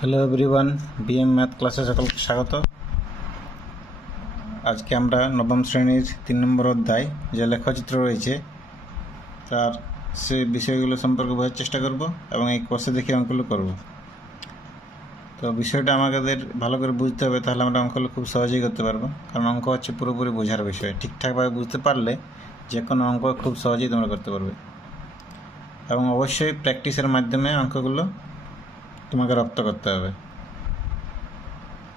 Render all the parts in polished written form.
Hello everyone, BM math ক্লাসে সকলকে স্বাগত। আজকে আমরা নবম শ্রেণীর 3 নম্বর অধ্যায় যে লেখচিত্র রয়েছে তার সেই বিষয়গুলো সম্পর্কে বোঝার চেষ্টা করব এবং এই কোর্সে দেখে অঙ্কগুলো করব। তো বিষয়টা আমাদের ভালো করে বুঝতে হবে, তাহলে আমরা অঙ্কগুলো খুব সহজেই করতে পারবো। কারণ অঙ্ক হচ্ছে পুরোপুরি বোঝার বিষয়। ঠিকঠাকভাবে বুঝতে পারলে যে কোনো অঙ্ক খুব সহজেই তোমরা করতে পারবে, এবং অবশ্যই প্র্যাকটিসের মাধ্যমে অঙ্কগুলো তোমাকে রপ্ত করতে হবে,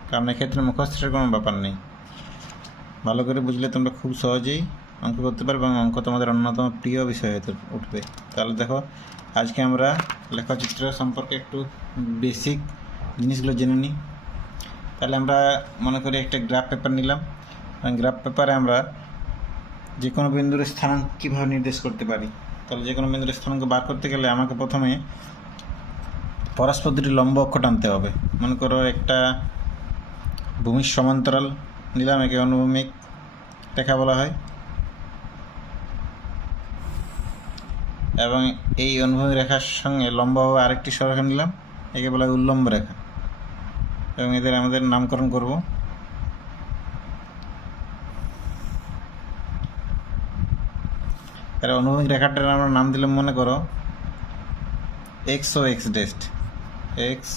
কারণ এক্ষেত্রে মুখস্থের কোনো ব্যাপার নেই। ভালো করে বুঝলে তোমরা খুব সহজেই অঙ্ক করতে পারবে এবং অঙ্ক তোমাদের অন্যতম প্রিয় বিষয় হতে উঠবে। তাহলে দেখো, আজকে আমরা লেখচিত্র সম্পর্কে একটু বেসিক জিনিসগুলো জেনে নিই। তাহলে আমরা মনে করি একটা গ্রাফ পেপার নিলাম, এবং গ্রাফ পেপারে আমরা যে কোনো বিন্দুর স্থানাঙ্ক কীভাবে নির্দেশ করতে পারি। তাহলে যে কোনো বিন্দুর স্থানাঙ্ক বার করতে গেলে আমাকে প্রথমে পরস্পর দুটি লম্ব অক্ষ টানতে হবে। মনে করো একটা ভূমির সমান্তরাল নিলাম, একে অনুভূমিক রেখা বলা হয়, এবং এই অনুভূমিক রেখার সঙ্গে লম্বভাবে আরেকটি সরলরেখা নিলাম, একে বলা হয় উল্লম্ব রেখা, এবং এদের আমাদের নামকরণ করব। এর অনুভূমিক রেখাটার আমরা নাম দিলাম, মনে করো এক্স ও এক্স ডেস্ট। এক্স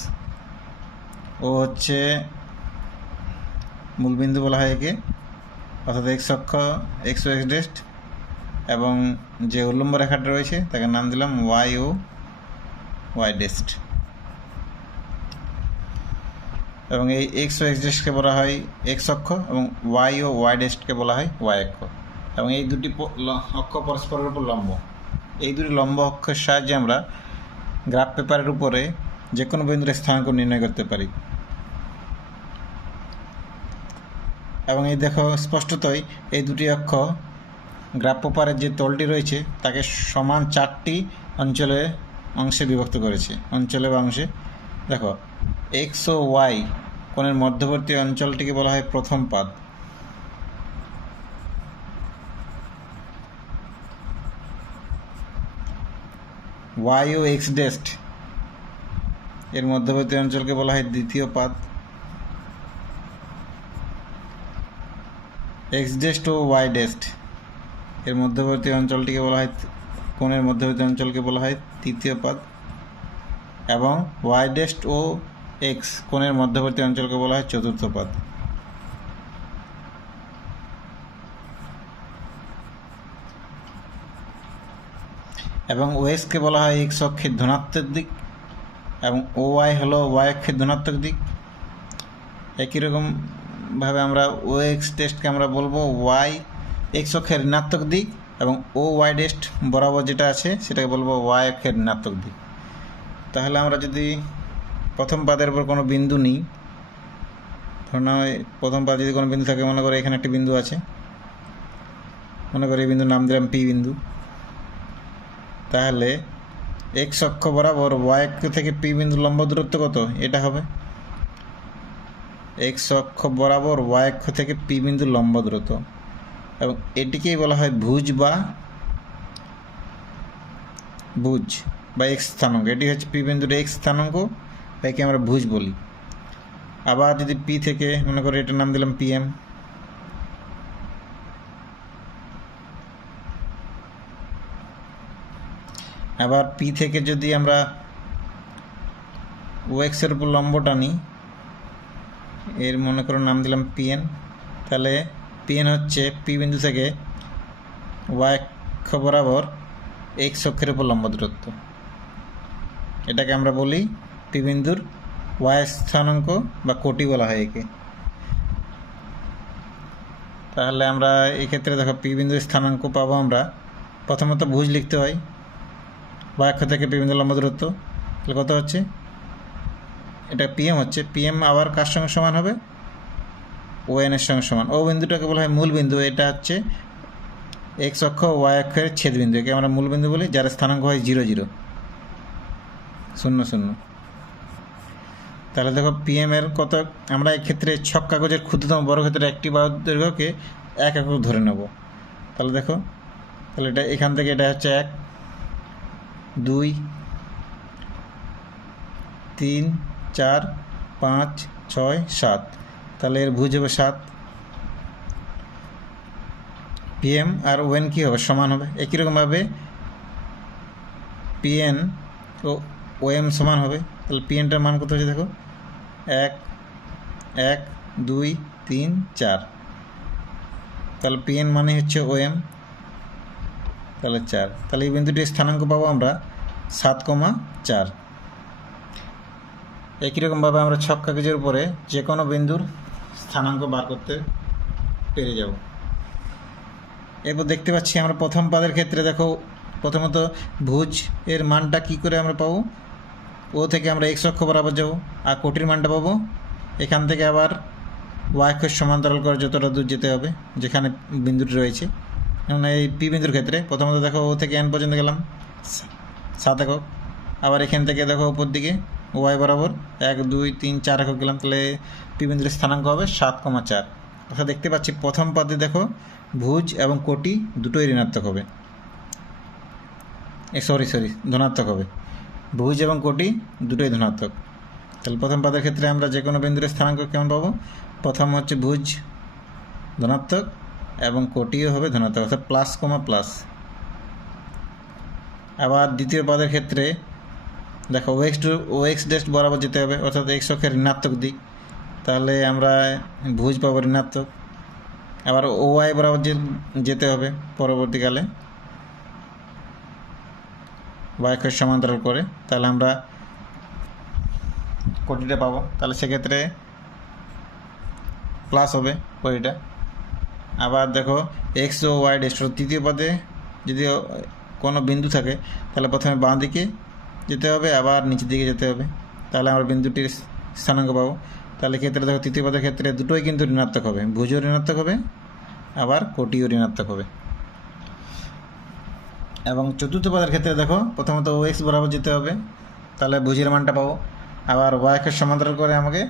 ও হচ্ছে মূলবিন্দু বলা হয় একে, অর্থাৎ এক্স অক্ষ এক্স ও এক্স ডেস্ট, এবং যে উল্লম্ব রেখাটা রয়েছে তাকে নাম দিলাম ওয়াই ও ওয়াই ডেস্ট। এবং এই এক্স ও এক্স ডেস্টকে বলা হয় এক্স অক্ষ, এবং ওয়াই ও ওয়াই ডেস্টকে বলা হয় ওয়াই অক্ষ। এবং এই দুটি অক্ষ পরস্পরের উপর লম্ব। এই দুটি লম্ব অক্ষের সাহায্যে আমরা গ্রাফ পেপারের উপরে যে কোনো বিন্দুর স্থানাঙ্ক নির্ণয় করতে পারি। এবং এই দেখো, স্পষ্টতই এই দুটি অক্ষ গ্রাফ পেপারের যে তলটি রয়েছে তাকে সমান 4টি অংশে বিভক্ত করেছে, অঞ্চলে বা অংশে। দেখো, এক্স ও ওয়াই কোণের মধ্যবর্তী অঞ্চলটিকে বলা হয় প্রথম পাদ। ওয়াই ও এক্স ডেস্ট এর মধ্যবর্তী অঞ্চলকে বলা হয় দ্বিতীয় পাদ। এক্স ডেস্ট ও ওয়াই ডেস্ট এর মধ্যবর্তী অঞ্চলটিকে বলা হয়, কোণের মধ্যবর্তী অঞ্চলকে বলা হয় তৃতীয় পাদ। এবং ওয়াই ডেস্ট ও এক্স কোণের মধ্যবর্তী অঞ্চলকে বলা হয় চতুর্থ পাদ। এবং ও এক্সকে বলা হয় এক্স অক্ষের ধনাত্মক দিক, এবং ও ওয়াই হলো ওয়াই অক্ষের ধনাত্মক দিক। একই রকমভাবে আমরা ও এক্স টেস্টকে আমরা বলবো ওয়াই এক্স অক্ষের ঋণাত্মক দিক, এবং ও ওয়াই ডেস্ট বরাবর যেটা আছে সেটাকে বলবো ওয়াই অক্ষের ঋণাত্মক দিক। তাহলে আমরা যদি প্রথম পাদের উপর কোনো বিন্দু নিই, ধরুন প্রথম পাদ যদি কোনো বিন্দু থাকে, মনে করে এখানে একটি বিন্দু আছে, মনে করি এই বিন্দুর নাম দিলাম পি বিন্দু। তাহলে এক্স অক্ষ বরাবর ওয়াই অক্ষ থেকে পি বিন্দুর লম্ব দূরত্ব কত? এটা হবে এক্স অক্ষ বরাবর ওয়াই অক্ষ থেকে পি বিন্দুর লম্ব দূরত্ব, এবং এটিকেই বলা হয় ভুজ বা এক্স স্থানাঙ্ক। এটি হচ্ছে পি বিন্দুর এক্স স্থানাঙ্ক, একে আমরা ভুজ বলি। আবার যদি পি থেকে, মনে করি এটার নাম দিলাম পিএম, আবার পি থেকে যদি আমরা ও এক্সের উপর লম্ব টানি, এর মনে করো নাম দিলাম পিএন, তাহলে পিএন হচ্ছে পি বিন্দু থেকে ওয়াই অক্ষ বরাবর এক্স অক্ষের উপর লম্ব দূরত্ব। এটাকে আমরা বলি পি বিন্দুর ওয়াই স্থানাঙ্ক বা কোটি বলা হয় একে। তাহলে আমরা এই ক্ষেত্রে দেখো, পি বিন্দুর স্থানাঙ্ক পাবো আমরা, প্রথমত ভুজ লিখতে হয়, ওয়াই অক্ষ থেকে পি বিন্দুর লম্ব দূরত্ব। তাহলে কত হচ্ছে? এটা পিএম হচ্ছে। পিএম আবার কার সঙ্গে সমান হবে? ও এন এর সঙ্গে সমান। ও বিন্দুটাকে বলা হয় মূল বিন্দু। এটা হচ্ছে এক্স অক্ষ ওয়াই অক্ষের ছেদ বিন্দু, একে আমরা মূল বিন্দু বলি, যার স্থানাঙ্ক হয় 0 0 0 0। তাহলে দেখো, পিএম এর কত, আমরা এক্ষেত্রে ছক কাগজের ক্ষুদ্রতম বর্গক্ষেত্রের একটি বাহুর দৈর্ঘ্যকে 1 একক ধরে নেব। তাহলে দেখো, তাহলে এটা এখান থেকে এটা হচ্ছে 1 2 3 4 5 6 7, তাহলে এর ভুজ হবে 7। পিএম আর ওএন কী হবে, সমান হবে। একই রকমভাবে পিএন ও ওএম সমান হবে। তাহলে পিএনটার মান কত হচ্ছে দেখো, 1 1 2 3 4, তাহলে পিএন মানে হচ্ছে ওএম, তাহলে 4। তাহলে এই বিন্দুটির স্থানাঙ্ক পাবো আমরা 7,4। একই রকমভাবে আমরা ছক কাগজের উপরে যে কোনো বিন্দুর স্থানাঙ্ক বার করতে পেরে যাব। এরপর দেখতে পাচ্ছি আমরা প্রথম পাদের ক্ষেত্রে দেখো, প্রথমত ভুজ এর মানটা কি করে আমরা পাবো, ও থেকে আমরা এক্স অক্ষ বরাবর যাব, আর কোটির মানটা পাবো এখান থেকে আবার ওয়াই অক্ষের সমান্তরাল করে যতটা দূর যেতে হবে যেখানে বিন্দুটি রয়েছে। যেমন এই পি বিন্দুর ক্ষেত্রে প্রথমত দেখো ও থেকে এন পর্যন্ত গেলাম 7 একক, আবার এখান থেকে দেখো উপর দিকে ওয়াই বরাবর 1 2 3 4 একক গেলাম, তাহলে পি বিন্দুর স্থানাঙ্ক হবে 7,4। অর্থাৎ দেখতে পাচ্ছি প্রথম পাদে দেখো ভুজ এবং কোটি দুটোই ঋণাত্মক হবে, সরি ধনাত্মক হবে। ভুজ এবং কোটি দুটোই ধনাত্মক। তাহলে প্রথম পাদের ক্ষেত্রে আমরা যে কোনো বিন্দুর স্থানাঙ্ক কেমন পাবো, প্রথম হচ্ছে ভুজ ধনাত্মক এবং কোটিও হবে ধনাত্মক, অর্থাৎ প্লাস কমা প্লাস। আবার দ্বিতীয় পদের ক্ষেত্রে দেখো ও এক্স ড্যাশ বরাবর যেতে হবে, অর্থাৎ এক্স অক্ষের ঋণাত্মক দিক, তাহলে আমরা ভুজ পাবো ঋণাত্মক। আবার ও ওয়াই বরাবর যেতে হবে পরবর্তীকালে ওয়াই অক্ষের সমান্তরাল করে, তাহলে আমরা কোটিটা পাবো। তাহলে সেক্ষেত্রে প্লাস হবে কোটিটা। আবার দেখো এক্স ও ওয়াই ড্যাশ, তৃতীয় পদে যদি কোনো বিন্দু থাকে তাহলে প্রথমে বাঁ দিকে যেতে হবে, আবার নিচের দিকে যেতে হবে, তাহলে আমরা বিন্দুটির স্থানাঙ্ক পাবো। তাহলে ক্ষেত্রে দেখো তৃতীয় পদের ক্ষেত্রে দুটোই কিন্তু ঋণাত্মক হবে, ভুজও ঋণাত্মক হবে আবার কোটিও ঋণাত্মক হবে। এবং চতুর্থ পদের ক্ষেত্রে দেখো প্রথমত ও এক্স বরাবর যেতে হবে, তাহলে ভুজের মানটা পাবো, আবার ওয়াই অক্ষের সমান্তরাল করে আমাকে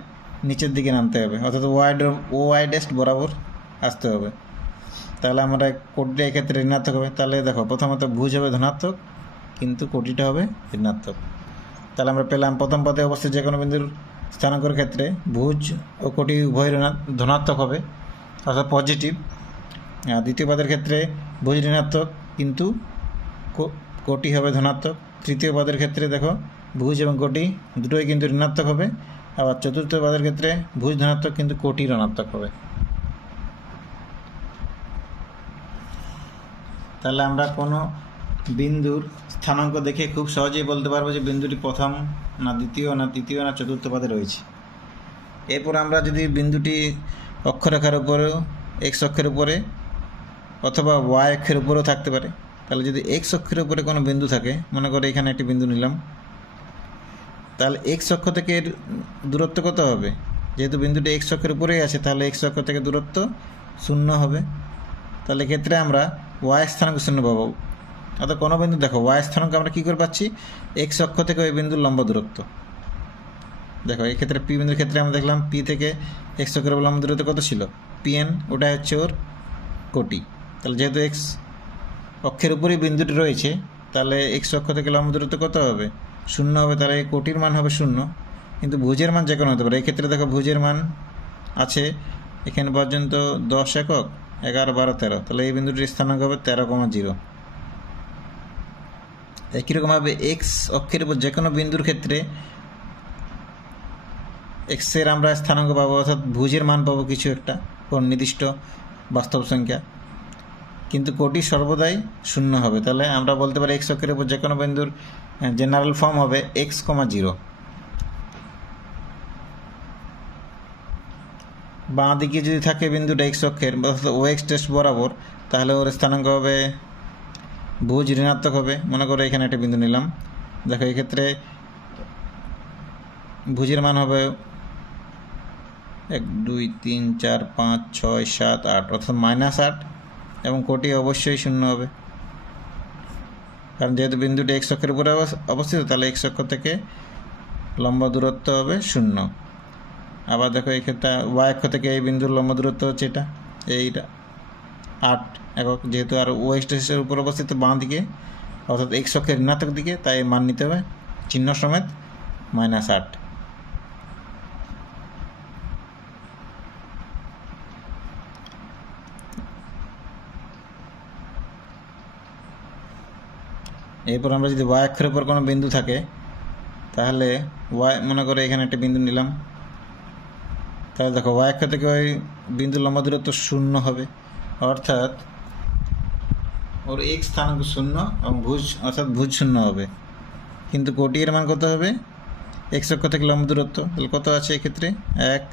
নিচের দিকে নামতে হবে, অর্থাৎ ওয়াই ড্যাশ বরাবর আসতে হবে, তাহলে আমরা কোটিটা এক্ষেত্রে ঋণাত্মক হবে। তাহলে দেখো প্রথমত ভুজ হবে ধনাত্মক কিন্তু কোটিটা হবে ঋণাত্মক। তাহলে আমরা পেলাম প্রথম পদে অবশ্যই যে কোনো বিন্দুর স্থানাঙ্কের ক্ষেত্রে ভুজ ও কোটি উভয় ধনাত্মক হবে, অর্থাৎ পজিটিভ। দ্বিতীয় পদের ক্ষেত্রে ভুজ ঋণাত্মক কিন্তু কোটি হবে ধনাত্মক। তৃতীয় পদের ক্ষেত্রে দেখো ভুজ এবং কোটি দুটোই কিন্তু ঋণাত্মক হবে। আবার চতুর্থ পদের ক্ষেত্রে ভুজ ধনাত্মক কিন্তু কোটি ঋণাত্মক হবে। তাহলে আমরা কোনো বিন্দুর স্থানাঙ্ক দেখে খুব সহজেই বলতে পারবো যে বিন্দুটি প্রথম না দ্বিতীয় না তৃতীয় না চতুর্থ পদে রয়েছে। এরপর আমরা যদি বিন্দুটি অক্ষরেখার উপরেও এক্স অক্ষের উপরে অথবা ওয়াই অক্ষের উপরেও থাকতে পারে, তাহলে যদি এক্স অক্ষের উপরে কোনো বিন্দু থাকে, মনে করে এখানে একটি বিন্দু নিলাম, তাহলে এক্স অক্ষ থেকে এর দূরত্ব কত হবে, যেহেতু বিন্দুটি এক্স অক্ষের উপরেই আছে তাহলে এক্স অক্ষ থেকে দূরত্ব 0 হবে। তাহলে এক্ষেত্রে আমরা ওয়াই স্থানাঙ্ক 0 পাবো। অর্থাৎ কোনো বিন্দু দেখো ওয়াই স্থানাঙ্ক আমরা কী করে পাচ্ছি, এক্স অক্ষ থেকে ওই বিন্দুর লম্ব দূরত্ব। দেখো এই ক্ষেত্রে পি বিন্দুর ক্ষেত্রে আমরা দেখলাম পি থেকে এক্স অক্ষের লম্ব দূরত্ব কত ছিল, পিএন, ওটা হচ্ছে ওর কোটি। তাহলে যেহেতু এক্স অক্ষের উপরেই বিন্দুটি রয়েছে তাহলে এক্স অক্ষ থেকে লম্ব দূরত্ব কত হবে, 0 হবে। তাহলে এই কোটির মান হবে 0, কিন্তু ভুজের মান যে কোনো হতে পারে। এই ক্ষেত্রে দেখো ভুজের মান আছে এখানে পর্যন্ত 10 একক, 11 12 13, তাহলে এই বিন্দুটির স্থানাঙ্ক হবে 13,0। একই রকমভাবে এক্স অক্ষের উপর যে কোনো বিন্দুর ক্ষেত্রে এক্সের আমরা স্থানাঙ্ক পাবো, অর্থাৎ ভুজের মান পাবো কিছু একটা কোন নির্দিষ্ট বাস্তব সংখ্যা, কিন্তু কোটি সর্বদাই 0 হবে। তাহলে আমরা বলতে পারি এক্স অক্ষের উপর যে কোনো বিন্দুর জেনারেল ফর্ম হবে x, 0। বাঁ দিকে যদি থাকে বিন্দুটা এক্স অক্ষের অর্থাৎ ও এক্স ড্যাশ বরাবর, তাহলে ওর স্থানাঙ্ক হবে ভুজ ঋণাত্মক হবে। মনে করো এখানে একটা বিন্দু নিলাম, দেখো এক্ষেত্রে ভুজের মান হবে 1 2 3 4 5 6 7 8, অর্থাৎ -8, এবং কোটি অবশ্যই 0 হবে, কারণ যেহেতু বিন্দুটি এক্স অক্ষের উপরে অবস্থিত তাহলে এক্স অক্ষ থেকে লম্ব দূরত্ব হবে 0। আবার দেখো এই ক্ষেত্রে ওয়াই অক্ষ থেকে এই বিন্দুর লম্ব দূরত্ব হচ্ছে এইটা 8 একক, যেহেতু আর ও এক্স ড্যাশের উপর অবস্থিত বাঁ দিকে অর্থাৎ এক্স অক্ষের ঋণাত্মক দিকে, তাই মান নিতে হবে চিহ্ন সমেত -8। এরপর আমরা যদি ওয়াই অক্ষের উপর কোনো বিন্দু থাকে তাহলে ওয়াই মনে করে এখানে একটা বিন্দু নিলাম, তাহলে দেখো ওয়াই অক্ষ থেকে ওই বিন্দু লম্বা দূরত্ব 0 হবে, অর্থাৎ ওর এক্স স্থানাঙ্ক 0 এবং ভুজ অর্থাৎ ভুজ 0 হবে। কিন্তু কোটি এর মান কত হবে? এক্স অক্ষ থেকে লম্ব দূরত্ব, তাহলে কত আছে এক্ষেত্রে? 1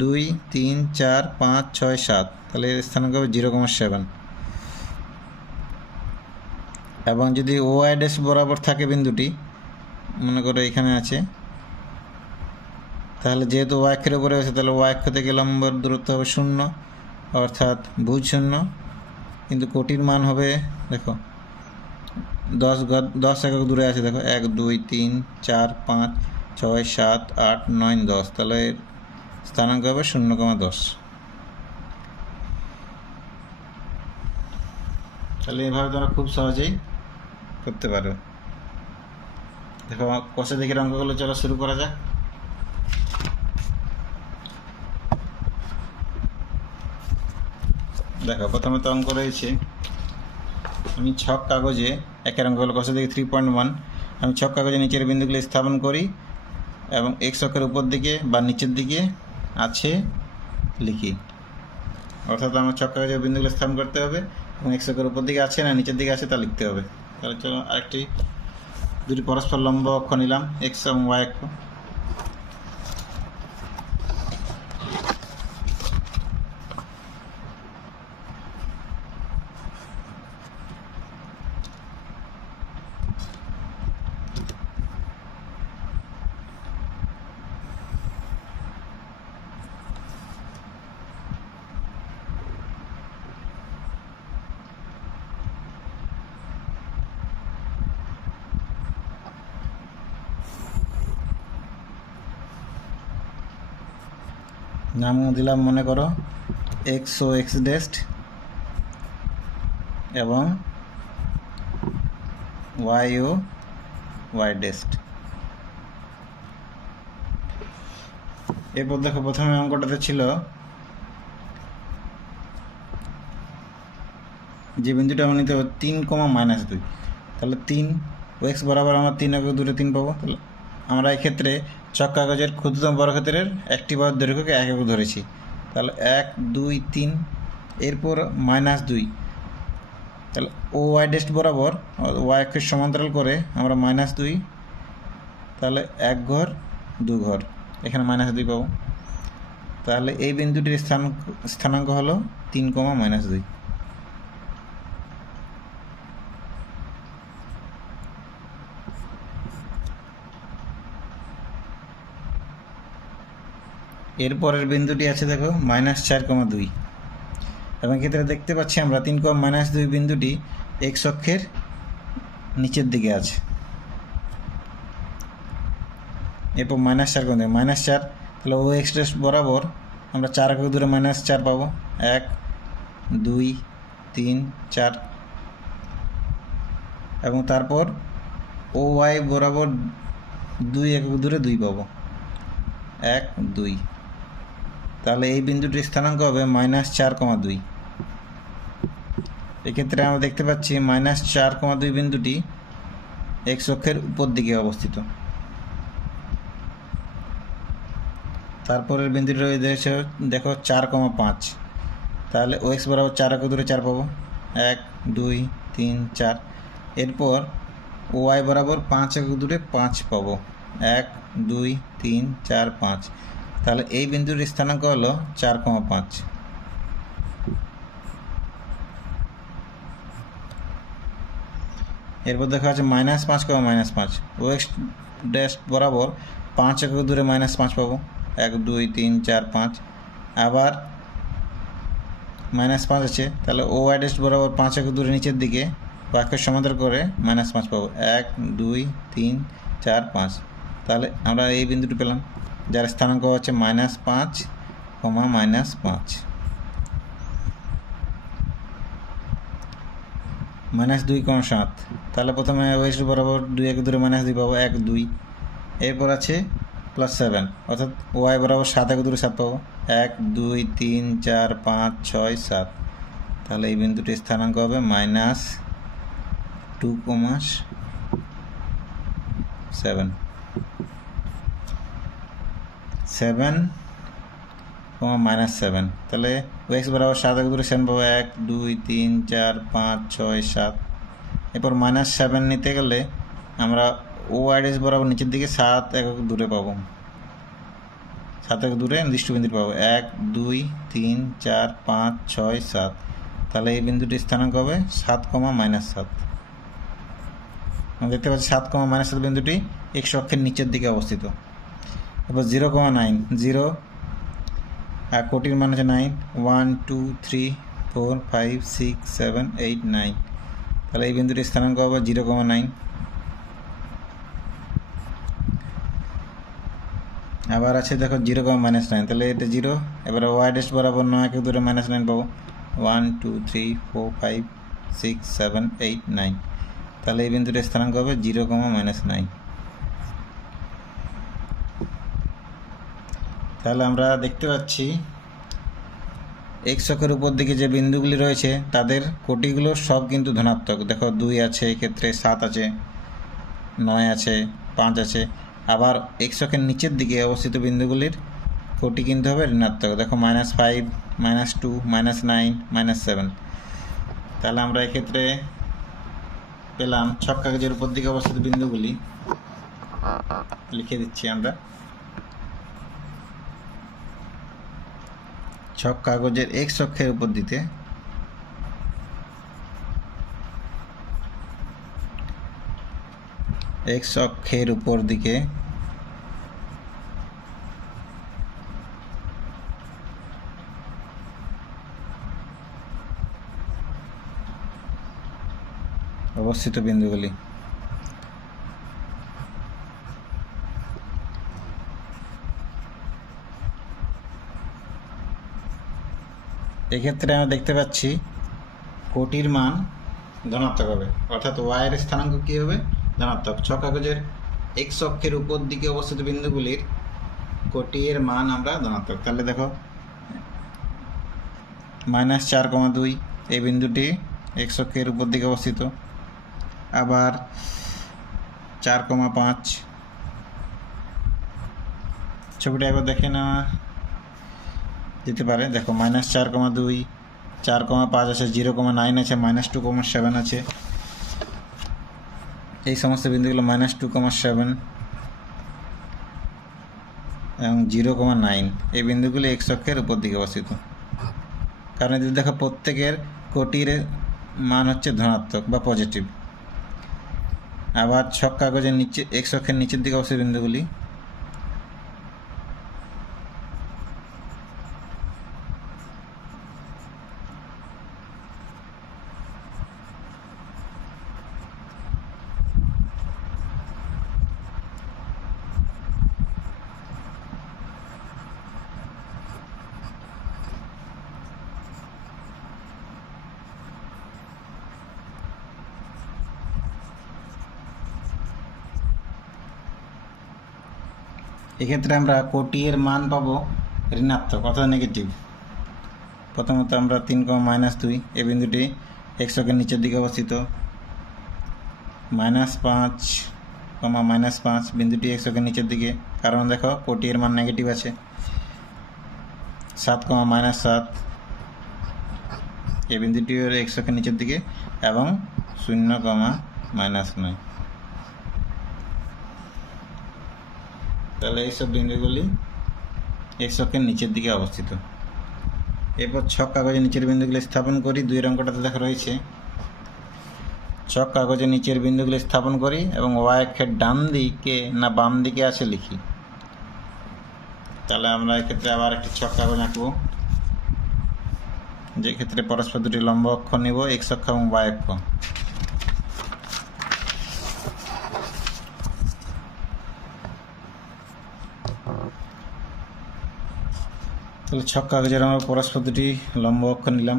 2 3 4 5 6 7, তাহলে এর স্থানাঙ্ক হবে 0,7। এবং যদি ওয়াই ড্যাশ বরাবর থাকে বিন্দুটি, মনে করো এখানে আছে, তাহলে যেহেতু ওয়াই অক্ষের উপরে আছে তাহলে ওয়াই অক্ষ থেকে লম্বর দূরত্ব হবে 0, অর্থাৎ ভুজ 0। কিন্তু কোটির মান হবে দেখো 10 একক দূরে আছে, দেখো 1 2 3 4 5 6 7 8 9 10, তাহলে এর স্থানাঙ্ক হবে 0,10। তাহলে এভাবে তোমরা খুব সহজেই করতে পারো। দেখো কষে দেখে অঙ্কগুলো চলো শুরু করা যাক। দেখো প্রথমে তো অঙ্ক রয়েছে, আমি ছক কাগজে একের অঙ্ক হলো কষে দেখে 3.1, আমি ছক কাগজে নিচের বিন্দুগুলি স্থাপন করি এবং এক্স অক্ষের উপর দিকে বা নিচের দিকে আছে লিখি। অর্থাৎ আমার ছক কাগজের বিন্দুগুলো স্থাপন করতে হবে এবং এক্স অক্ষের উপর দিকে আছে না নিচের দিকে আছে তা লিখতে হবে। তাহলে চলো আরেকটি দুটি পরস্পর লম্ব অক্ষ নিলাম, এক্স এবং ওয়াই অক্ষ। নাম দিলাম মনে করো এক্স ও এক্স ডেস্ট এবং ওয়াই ও ওয়াই ডেস্ট। এরপর দেখো প্রথমে অঙ্কটাতে ছিল যে বিন্দুটা আমরা নিতে হবে 3,-2, তাহলে 3 ও এক্স বরাবর আমরা 3 একক দূরে 3 পাবো। তাহলে আমরা এক্ষেত্রে চক কাগজের ক্ষুদ্রতম বর্গক্ষেত্রের একটি বাহুর দৈর্ঘ্যকে 1 একক ধরেছি, তাহলে 1 2 3, এরপর -2, তাহলে ও ওয়াই ডেস্ট বরাবর ওয়াই অক্ষের সমান্তরাল করে আমরা -2, তাহলে 1 ঘর 2 ঘর, এখানে -2 পাবো। তাহলে এই বিন্দুটির স্থানাঙ্ক হলো 3,-2। এরপরের বিন্দুটি আছে দেখো -4,2, এবং ক্ষেত্রে দেখতে পাচ্ছি আমরা 3,-2 বিন্দুটি এক্স অক্ষের নিচের দিকে আছে। এরপর -4, তাহলে ও এক্স ড্যাশ বরাবর আমরা 4 একক দূরে -4 পাবো, 1 2 3 4, এবং তারপর ও ওয়াই বরাবর 2 একক দূরে 2 পাবো, 1 2, তাহলে এই বিন্দুটির স্থানাঙ্ক হবে -4,2। এক্ষেত্রে আমরা দেখতে পাচ্ছি -4,2 বিন্দুটি এক্স অক্ষের উপর দিকে অবস্থিত। তারপরের বিন্দুটি রয়েছে দেখো 4,5, তাহলে ও এক্স বরাবর 4 একক দূরে 4 পাবো, 1 2 3 4, এরপর ও ওয়াই বরাবর 5 একক দূরে 5 পাবো, 1 2 3 4 5, তাহলে এই বিন্দুর স্থানাঙ্ক হলো 4,5। এরপর দেখা আছে -5,-5, ও এক্স ড্যাশ বরাবর 5 একক দূরে -5 পাবো, 1 2 3 4 5, আবার -5 আছে, তাহলে ও ওয়াই ড্যাশ বরাবর 5 একক দূরে নিচের দিকে বাক্যের সমান্তরাল করে -5 পাবো, 1 2 3 4 5, তাহলে আমরা এই বিন্দুটি পেলাম যার স্থানাঙ্ক হচ্ছে -5, -5। -2,7, তাহলে প্রথমে ওয়েস্ট বরাবর 2 একক দূরে -2 পাবো, 1 2, এরপর আছে +7, অর্থাৎ ওয়াই বরাবর 7 একক দূরে 7 পাবো, 1 2 3 4 5 6 7, তাহলে এই বিন্দুটির স্থানাঙ্ক হবে 7 7 -7, তাহলে x বরাবর 7 এক দূরে 7 পাবো 1 2 3 4 5 6 7। এরপর -7 নিতে গেলে আমরা ও আইডেস বরাবর নিচের দিকে 7 একক দূরে পাবো, 7 একক দূরে নির্দিষ্ট বিন্দু পাবো 1 2 3 4 5 6 7। তাহলে এই বিন্দুটির স্থানাঙ্ক হবে 7, -7। আমরা দেখতে পাচ্ছি 7, -7 বিন্দুটি x অক্ষের নিচের দিকে অবস্থিত। এরপর 0,9 0 আর কোটির মান হচ্ছে 9 1 2 3 4 5 6 7 8 9। তাহলে এই বিন্দুটির স্থানাঙ্ক হবে 0,9। আবার আছে দেখো 0,-9, তাহলে এটা 0। এবারে ওয়াই ডেস্ট বরাবর 9 একক দূরে -9 পাবো 1 2 3 4 5 6 7 8 9। তাহলে এই বিন্দুটির স্থানাঙ্ক হবে 0,-9। তাহলে আমরা দেখতে পাচ্ছি এক্স অক্ষের উপর দিকে যে বিন্দুগুলি রয়েছে তাদের কোটিগুলো সব কিন্তু ধনাত্মক। দেখো 2 আছে, এক্ষেত্রে 7 আছে, 9 আছে, 5 আছে। আবার এক্স অক্ষের নিচের দিকে অবস্থিত বিন্দুগুলির কোটি কিন্তু হবে ঋণাত্মক। দেখো -5 -2 -9 -7। তাহলে আমরা এক্ষেত্রে পেলাম ছক কাগজের উপর দিকে অবস্থিত বিন্দুগুলি লিখে দিচ্ছি আমরা। ছক কাগজের এক্স অক্ষের উপর দিকে অবস্থিত বিন্দুগুলি। এক্ষেত্রে আমরা দেখতে পাচ্ছি কোটির মান ধনাত্মক হবে, অর্থাৎ ওয়াইয়ের স্থানাঙ্ক কী হবে? ধনাত্মক। ছক কাগজের এক্স অক্ষের উপর দিকে অবস্থিত বিন্দুগুলির কোটির মান আমরা ধনাত্মক। তাহলে দেখো -4,2 এই বিন্দুটি এক্স অক্ষের উপর দিকে অবস্থিত। আবার 4,5 ছবিটা একবার দেখে নেওয়া যেতে পারে। দেখো -4,2 4,5 আছে, 0,9 আছে, -2,7 আছে। এই সমস্ত বিন্দুগুলো -2,7 এবং 0,9 এই বিন্দুগুলি এক্স অক্ষের উপর দিকে অবস্থিত। কারণ এদের দেখো প্রত্যেকের কোটির মান হচ্ছে ধনাত্মক বা পজিটিভ। আবার ছক কাগজের নিচে এক্স অক্ষের নিচের দিকে অবস্থিত বিন্দুগুলি এক্ষেত্রে আমরা কোটির মান পাবো ঋণাত্মক অর্থাৎ নেগেটিভ। প্রথমত আমরা 3,-2 এই বিন্দুটি এক্স অক্ষের নিচের দিকে অবস্থিত। -5, বিন্দুটি এক্স অক্ষের নিচের দিকে, কারণ দেখো কোটির মান নেগেটিভ আছে। 7, এই বিন্দুটিও এক্স অক্ষের নিচের দিকে এবং 0,-9। তাহলে এইসব বিন্দুগুলি এক্স অক্ষের নিচের দিকে অবস্থিত। এরপর ছক কাগজের নিচের বিন্দুগুলি স্থাপন করি। 2 অঙ্কটাতে দেখা রয়েছে ছক কাগজের নিচের বিন্দুগুলি স্থাপন করি এবং ওয়াই অক্ষের ডান দিকে না বাম দিকে আছে লিখি। তাহলে আমরা এক্ষেত্রে আবার একটি ছক কাগজ আঁকবো, যে ক্ষেত্রে পরস্পর দুটি লম্ব অক্ষ নেব, এক্স অক্ষ এবং ওয়াই অক্ষ। তাহলে ছক কাগজের আমরা পরস্পর দুটি লম্ব অক্ষ নিলাম।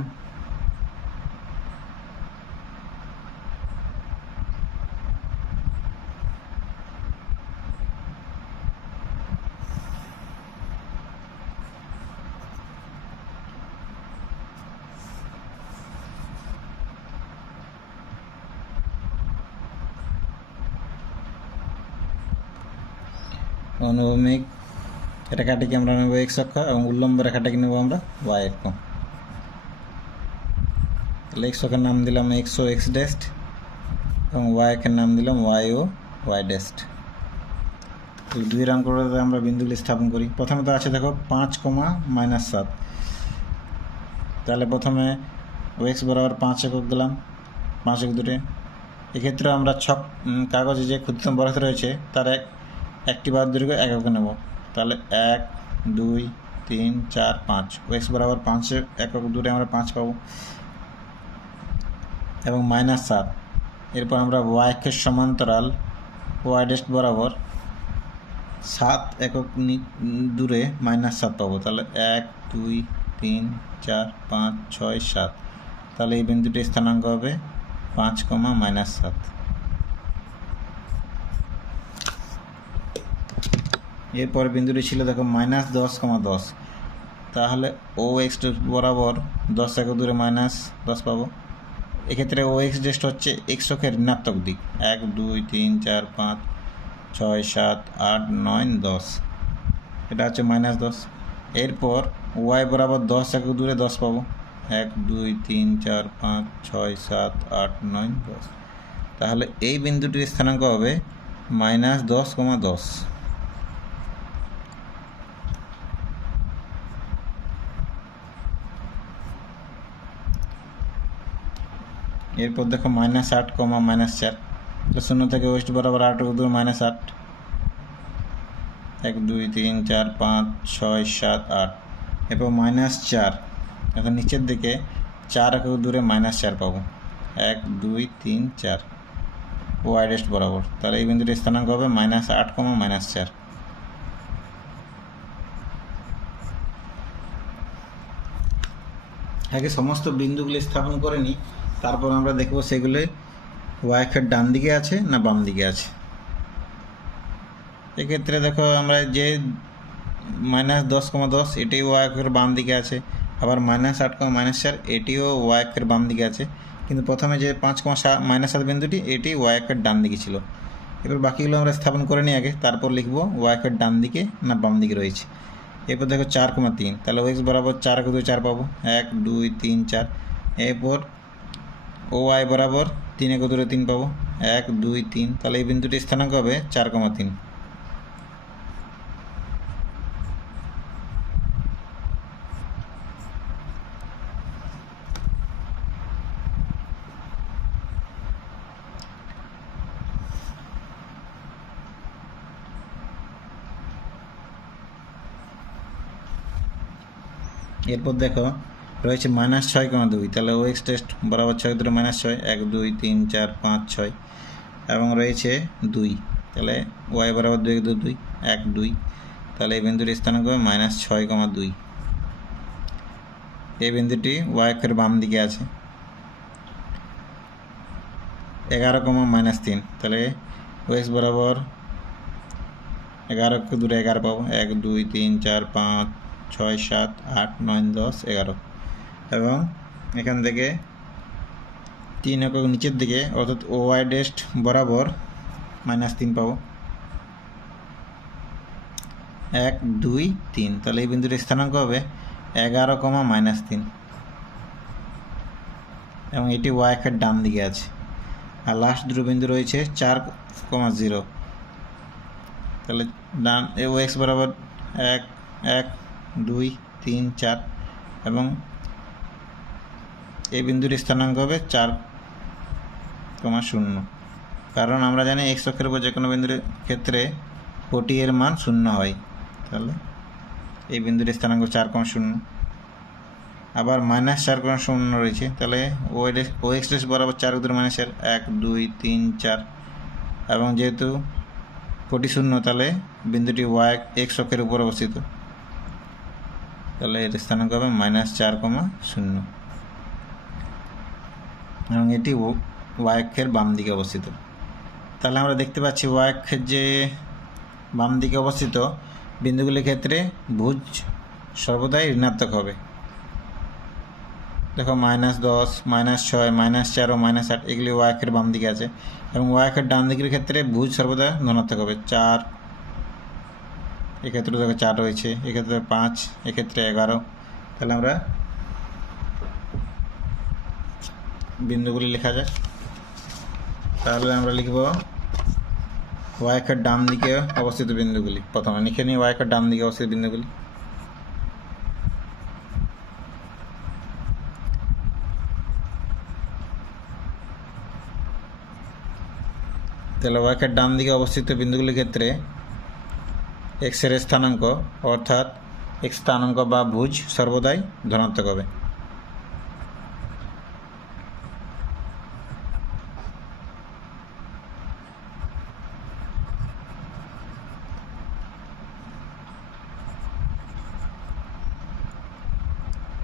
অনুভূমিক রেখাটিকে আমরা নেব এক্স অক্ষ এবং উল্লম্ব রেখাটাকে নেব আমরা ওয়াই অক্ষ। তাহলে এক্স অক্ষের নাম দিলাম এক্স ও এক্স ডেস্ট এবং ওয়াই অক্ষের নাম দিলাম ওয়াই ও ওয়াই ডেস্ট। দুই অঙ্কটাতে আমরা বিন্দুগুলি স্থাপন করি। প্রথমে তো আছে দেখো 5,-7। তাহলে প্রথমে এক্স বরাবর 5 একক দিলাম, 5 একক দূরে। এক্ষেত্রে আমরা ছক কাগজে যে ক্ষুদ্রতম বরাদ্দ রয়েছে তার একটি বাদ দৈর্ঘ্য একক নেব। তাহলে 1, 2, 3, 4, 5। এক্স বরাবর 5 একক দূরে আমরা 5 পাবো এবং -7। এরপর আমরা ওয়াই অক্ষের সমান্তরাল ওয়াই ডেস্ট বরাবর 7 একক দূরে -7 পাবো। তাহলে 1, 2, 3, 4, 5, 6, 7। তাহলে এই বিন্দুটির স্থানাঙ্ক হবে 5, -7। এরপর বিন্দুটি ছিল দেখো -10, 10। তাহলে ও এক্স বরাবর 10 একক দূরে -10 পাবো। এক্ষেত্রে ও এক্স ডেস্ট হচ্ছে এক্স অক্ষের ঋণাত্মক দিক। 1, 2, 3, 4, 5, 6, 7, 8, 9, 10। এটা হচ্ছে -10। এরপর ওয়াই বরাবর 10 একক দূরে 10 পাবো। 1, 2, 3, 4, 5, 6, 7, 8, 9, 10। তাহলে এই বিন্দুটির স্থানাঙ্ক হবে -10, 10। এরপর দেখো -8, -4। তো 0 থেকে ওয়েস্ট বরাবর 8 একক দূরে -8। 1, 2, 3, 4, 5, 6, 7, 8। এরপর -4। এখন নিচের দিকে 4 একক দূরে -4 পাবো। 1, 2, 3, 4 ওয়াই ডেস্ট বরাবর। তাহলে এই বিন্দুটির স্থানাঙ্ক হবে -8, -4। আগে সমস্ত বিন্দুগুলি স্থাপন করে নিই, তারপর আমরা দেখব সেগুলো ওয়াই অক্ষের ডান দিকে আছে না বাম দিকে আছে। এক্ষেত্রে দেখো আমরা যে -10, 10 এটি ওয়াই অক্ষের বাম দিকে আছে, আবার -8, -4 এটিও ওয়াই অক্ষের বাম দিকে আছে। কিন্তু প্রথমে যে 5,-7 বিন্দুটি এটি ওয়াই অক্ষের ডান দিকে ছিল। এবার বাকিগুলো আমরা স্থাপন করে নিই আগে, তারপর লিখব ওয়াই অক্ষের ডান দিকে না বাম দিকে রয়েছে। এরপর দেখো 4,3। তাহলে এক্স বরাবর 4 একক দূরে 4 পাবো। 1, 2, 3, 4। এরপর ও ওয়াই বরাবর 3 একক দূরে 3 পাবো। 1, 2, 3। তাহলে এই বিন্দুটির স্থানাঙ্ক হবে 4,3। এরপর দেখো রয়েছে -6,2। তাহলে ও এক্স টেস্ট বরাবর 6 দূরে -6। 1, 2, 3, 4, 5, 6 এবং রয়েছে 2। তাহলে ওয়াই বরাবর 2 একক 2, 1, 2। তাহলে এই বিন্দুটির স্থানাঙ্ক হবে -6,2। এই বিন্দুটি ওয়াই অক্ষের বাম দিকে আছে। 11, -3। তাহলে ও এক্স বরাবর 11 একক দূরে 11 পাবো। 1, 2, 3, 4, 5, 6, 7, 8, 9, 10, 11। এবং এখান থেকে 3 একক নিচের দিকে অর্থাৎ ও ওয়াই ডেস্ট বরাবর -3 পাবো। 1, 2, 3। তাহলে এই বিন্দুটির স্থানাঙ্ক হবে 11, -3 এবং এটি ওয়াই অক্ষের ডান দিকে আছে। আর লাস্ট দুটো বিন্দু রয়েছে 4, 0। তাহলে ডান ও এক্স বরাবর 1, 1, 2, 3, 4 এবং এই বিন্দুর স্থানাঙ্ক হবে 4,0। কারণ আমরা জানি এক্স অক্ষের উপর যে কোনো বিন্দুর ক্ষেত্রে কোটি এর মান 0 হয়। তাহলে এই বিন্দুর স্থানাঙ্ক 4,0। আবার -4,0 রয়েছে। তাহলে ও এক্স ডেস বরাবর 4 দূরে -4। 1, 2, 3, 4 এবং যেহেতু কোটি 0 তাহলে বিন্দুটি ওয়াই এক্স অক্ষের উপর অবস্থিত। তাহলে এর স্থানাঙ্ক হবে -4,0 এবং এটি ওয়াই অক্ষের বাম দিকে অবস্থিত। তাহলে আমরা দেখতে পাচ্ছি ওয়াই অক্ষের যে বাম দিকে অবস্থিত বিন্দুগুলির ক্ষেত্রে ভুজ সর্বদাই ঋণাত্মক হবে। দেখো -10, -6, -4 ও -8 এগুলি ওয়াই অক্ষের বাম দিকে আছে এবং ওয়াই অক্ষের ডান দিকের ক্ষেত্রে ভুজ সর্বদা ধনাত্মক হবে। 4, এক্ষেত্রে দেখো 4 রয়েছে, এক্ষেত্রে 5, এক্ষেত্রে 11। তাহলে আমরা বিন্দুগুলি লেখা যায়। তাহলে আমরা লিখব ওয়াই অক্ষের ডান দিকে অবস্থিত বিন্দুগুলি। প্রথমে লিখে নিই ওয়াই অক্ষের ডান দিকে অবস্থিত বিন্দুগুলি। তাহলে ওয়াই অক্ষের ডান দিকে অবস্থিত বিন্দুগুলির ক্ষেত্রে এক্সের স্থানাঙ্ক অর্থাৎ এক্স স্থানাঙ্ক বা ভুজ সর্বদাই ধনাত্মক হবে।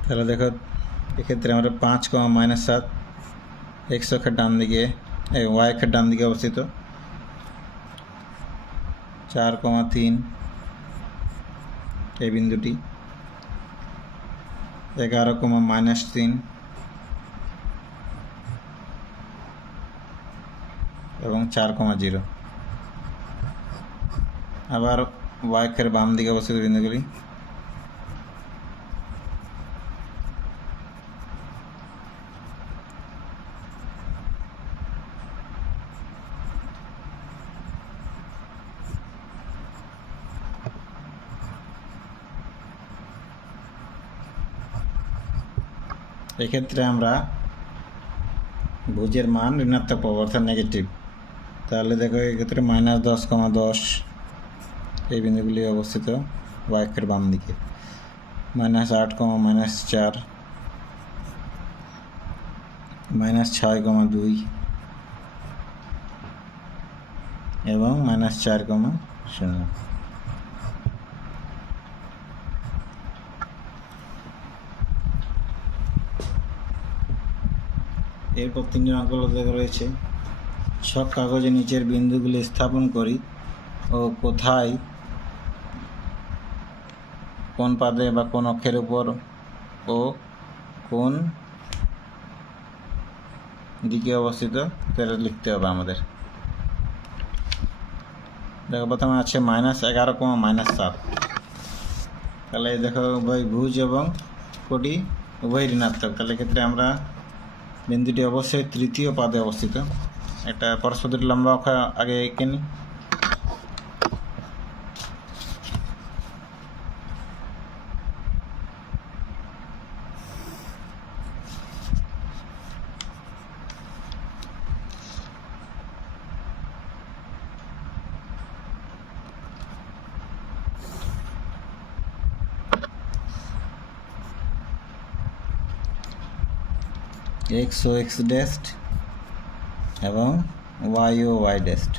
তাহলে দেখো এক্ষেত্রে আমরা 5, -7 এক্স অক্ষের ডান দিকে ওয়াই অক্ষের ডান দিকে অবস্থিত, 4, 3 এই বিন্দুটি, 11, -3 এবং 4, 0। আবার ওয়াই অক্ষের বাম দিকে অবস্থিত বিন্দুগুলি এক্ষেত্রে আমরা ভুজের মান ঋণাত্মক পাবো অর্থাৎ নেগেটিভ। তাহলে দেখো এক্ষেত্রে -10, 10 এই বিন্দুগুলি অবস্থিত ওয়াই অক্ষের বাম দিকে, -8, -4 -6, 2 এবং -4, 0। এরপর 3 নং অঙ্ক রয়েছে, সব কাগজে নিচের বিন্দুগুলি স্থাপন করি ও কোথায় কোন পাদে বা কোন অক্ষের উপর ও কোন দিকে অবস্থিত সেটা লিখতে হবে আমাদের। দেখো প্রথমে আছে -11, -7। তাহলে দেখো উভয় ভুজ এবং কোটি উভয় ঋণাত্মক। তাহলে এক্ষেত্রে আমরা বিন্দুটি অবশ্যই তৃতীয় পাদে অবস্থিত। একটা পরস্পর লম্বা অক্ষ আগে এঁকে নিই। এক্স ও এক্স ড্যাশড এবং ওয়াই ও ওয়াই ড্যাশড।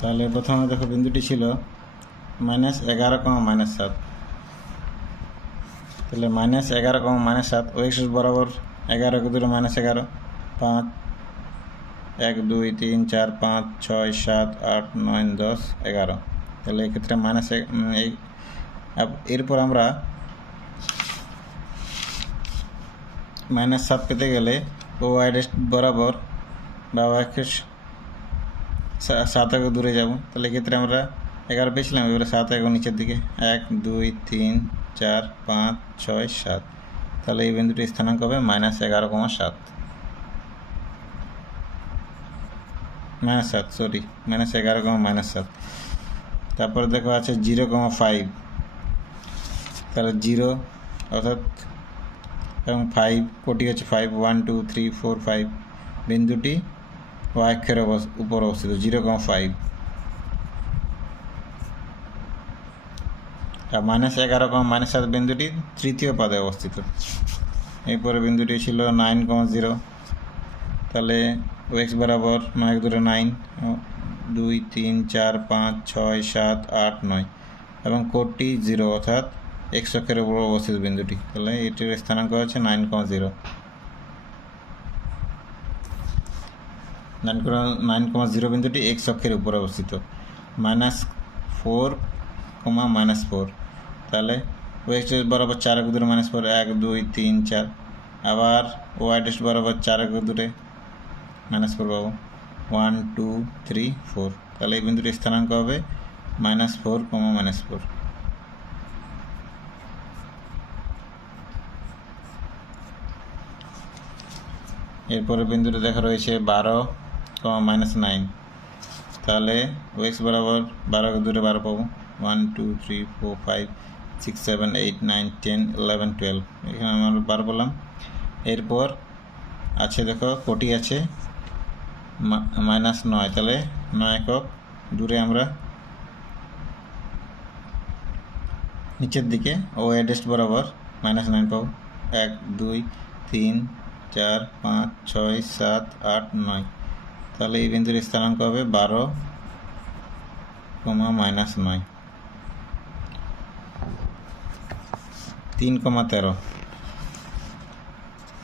তাহলে প্রথমে দেখো বিন্দুটি ছিল -11, -7। তাহলে -11, -7 ও এক্স বরাবর 11 দূরে -11, 5, 1, 2, 3, 4, 5, 6, 7, 8, 9, 10, 11। তাহলে এক্ষেত্রে এরপর আমরা -7 পেতে গেলে ও ওয়াই ড্যাশ বরাবর বা ওয়াইকে 7 দূরে যাব। তাহলে এক্ষেত্রে আমরা 11 পেয়েছিলাম, এবারে 7 নিচের দিকে, 1, 2, 3, 4, 5, 6, 7। তাহলে এই বিন্দুটির স্থানাঙ্ক হবে -11, 7 -11, -7। তারপরে দেখো আছে 0, 5। তাহলে 0 অর্থাৎ এবং 5 কোটি হচ্ছে 5, 1, 2, 3, 4, 5 বিন্দুটি ওয়াই অক্ষের উপর অবস্থিত 0, 5। আর -11, -7 বিন্দুটি তৃতীয় পাদে অবস্থিত। এরপরে বিন্দুটি ছিল 9, 0। তাহলে এক্স বরাবর 9 দূরে 9, 2, 3, 4, 5, 6, 7, 8, 9 এবং কোডটি 0 অর্থাৎ এক্স অক্ষের উপর অবস্থিত বিন্দুটি। তাহলে এটির স্থানাঙ্ক হচ্ছে 9, 0। 9, 0 বিন্দুটি এক্স অক্ষের উপর অবস্থিত, -4, -4। তাহলে এক্স বরাবর 4 দূরে -4, 1, 2, 3, 4 আবার ওয়াই ডেস্ট বরাবর 4 একক দূরে -4 পাবো। 1 2 3 4, তাহলে এই বিন্দুটির স্থানাঙ্ক হবে -4, -4। এরপরে বিন্দুটি দেখা রয়েছে 12, -9, তাহলে ওএক্স বরাবর 12 দূরে 12 পাবো। 1 2 3 4 5 6 7 8 9 10 11 12, এখানে আমরা 12 বললাম। এরপর আছে দেখো কোটি আছে -9, তাহলে 9 একক দূরে আমরা নিচের দিকে ও অ্যাড্রেস বরাবর -9 পাবো। 1 2 3 4 5 6 7 8 9, তাহলে এই বিন্দুর স্থানাঙ্ক হবে 12, -9। 3, 13,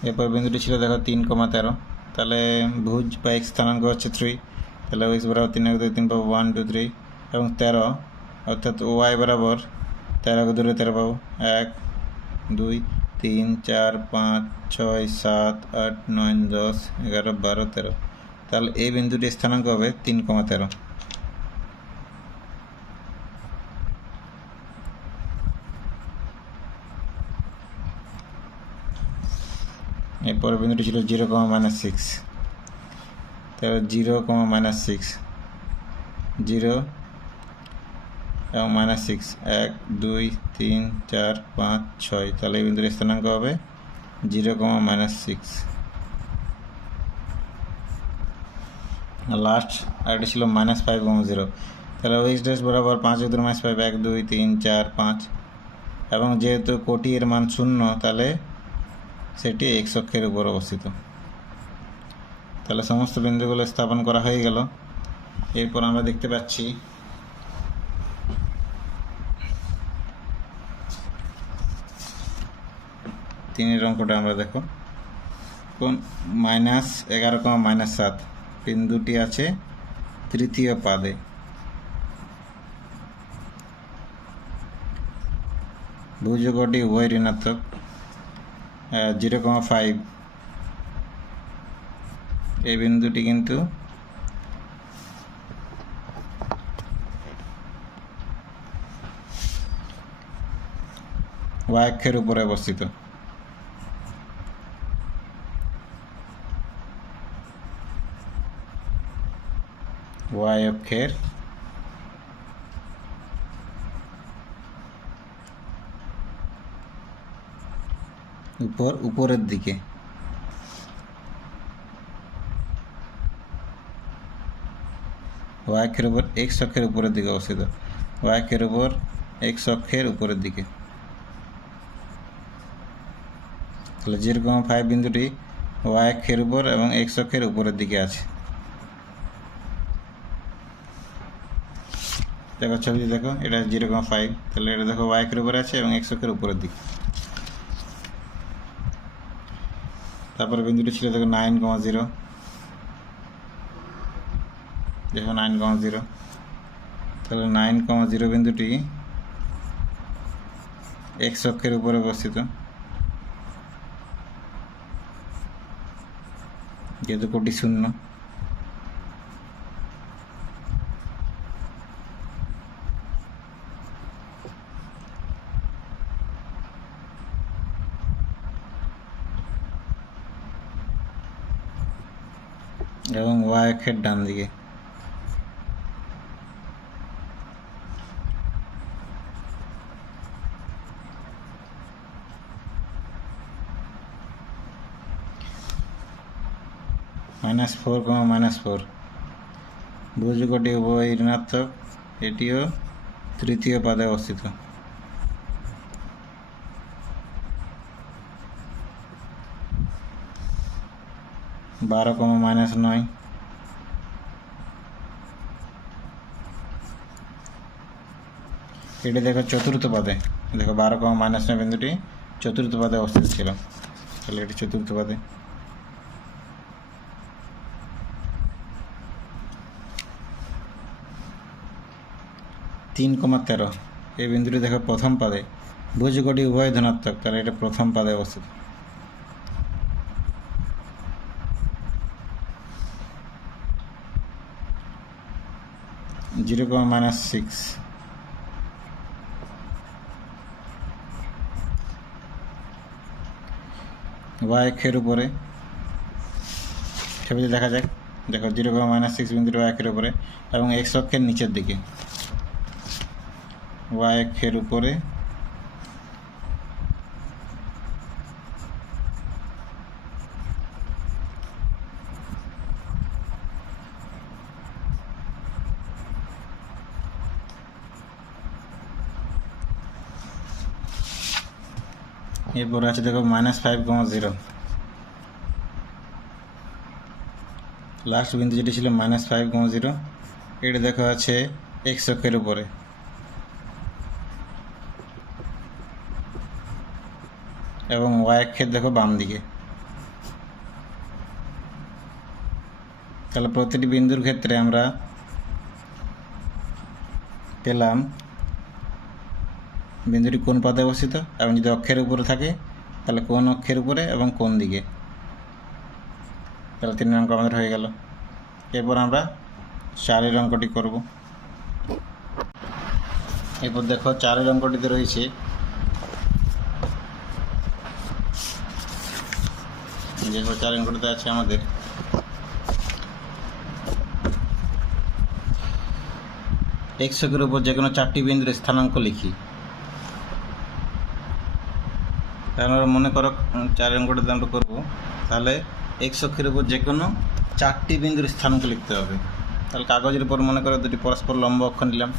এরপর বিন্দুটি ছিল দেখো 3, 13, তাহলে ভুজ বা এক্স স্থানাঙ্ক হচ্ছে 3, তাহলে এক্স বরাবর 3 একক দূরে 3 পাবো। 1 2 3 এবং 13, অর্থাৎ ওয়াই বরাবর 13 একক দূরে 13 পাবো। 1 2 3 4 5 6 7 8 9 10 11 12 13, তাহলে এই বিন্দুটির স্থানাঙ্ক হবে 3, 13। এরপরে বিন্দুটি ছিল 0, -6, তাহলে 0, -6, 0 এবং -6, 1 2 3 4 5 6, তাহলে এই বিন্দুর স্থানাঙ্ক হবে 0, -6। লাস্ট আরেকটি ছিল -5, 0, তাহলে ওই ড্রেস বরাবর 5 একক দূরে -5, 1 2 3 4 5, এবং যেহেতু কোটি এর মান 0, তাহলে সেটি এক্স অক্ষের উপর অবস্থিত। তাহলে সমস্ত বিন্দুগুলো স্থাপন করা হয়ে গেল। এরপর আমরা দেখতে পাচ্ছি তিনের অঙ্কটা আমরা দেখো, কোন -11, -7 বিন্দুটি আছে তৃতীয় পাদে। ভুজকটি উভয় ঋণাত্মক। 0,5, এই বিন্দুটি কিন্তু ওয়াই অক্ষের উপরে অবস্থিত। ওয়াই অক্ষের উপরের দিকে। ওয়াই অক্ষের উপর এক্স অক্ষের উপরের দিকে অবস্থিত। ওয়াই অক্ষের উপর এক্স অক্ষের উপরের দিকে। তাহলে 0,5 বিন্দুটি ওয়াই অক্ষের উপর এবং এক্স অক্ষের উপরের দিকে আছে। দেখো ছবিটি দেখো, এটা 0,5, তাহলে এটা দেখো ওয়াই অক্ষের উপরে আছে এবং এক্স অক্ষের উপরের দিকে। তারপরে বিন্দুটি ছিল দেখো 9,0, দেখো 9,0, তাহলে 9,0 বিন্দুটি এক্স অক্ষের উপরে অবস্থিত, যেহেতু কোটি 0। এবং ওয়াই অক্ষের ডান দিকে। -4, -4 ভুজকটি উভয় ঋণাত্মক, এটিও তৃতীয় পাদে অবস্থিত। -9, এটি দেখো চতুর্থ পাদে। দেখো 12,-9 বিন্দুটি চতুর্থ পাদে অবস্থিত ছিল, তাহলে এটি চতুর্থ পাদে। 3,13, এই বিন্দুটি দেখো প্রথম পাদে। ভুজকটি উভয় ধনাত্মক, তাহলে এটা প্রথম পাদে অবস্থিত। 0,-6, y অক্ষের উপরে ছবিতে দেখা যাক। দেখো 0,-6 বিন্দুটি y অক্ষের উপরে এবং x অক্ষের নিচের দিকে, y অক্ষের উপরে এরপরে আছে দেখো -5,0, লাস্ট বিন্দু যেটি ছিল -5,0, এটা দেখো আছে x অক্ষের উপরে এবং y অক্ষের দেখো বাম দিকে। তাহলে প্রতিটি বিন্দুর ক্ষেত্রে আমরা পেলাম বিন্দুটি কোন পথে অবস্থিত এবং যদি অক্ষের উপরে থাকে তাহলে কোন অক্ষের উপরে এবং কোন দিকে। তাহলে 3 অঙ্ক আমাদের হয়ে গেল। এরপর আমরা 4 অঙ্কটি করব। এরপর দেখো 4 অঙ্কটিতে রয়েছে দেখো 4 অঙ্কটিতে আছে আমাদের x অক্ষের উপর যে কোনো 4টি বিন্দুর স্থানাঙ্ক লিখি। তাহলে আমরা মনে করো 4 অঙ্কটিতে আমরা করবো, তাহলে x অক্ষের উপর যে কোনো 4টি বিন্দুর স্থানাঙ্ক লিখতে হবে। তাহলে কাগজের উপর মনে করো দুটি পরস্পর লম্ব অক্ষ নিলাম,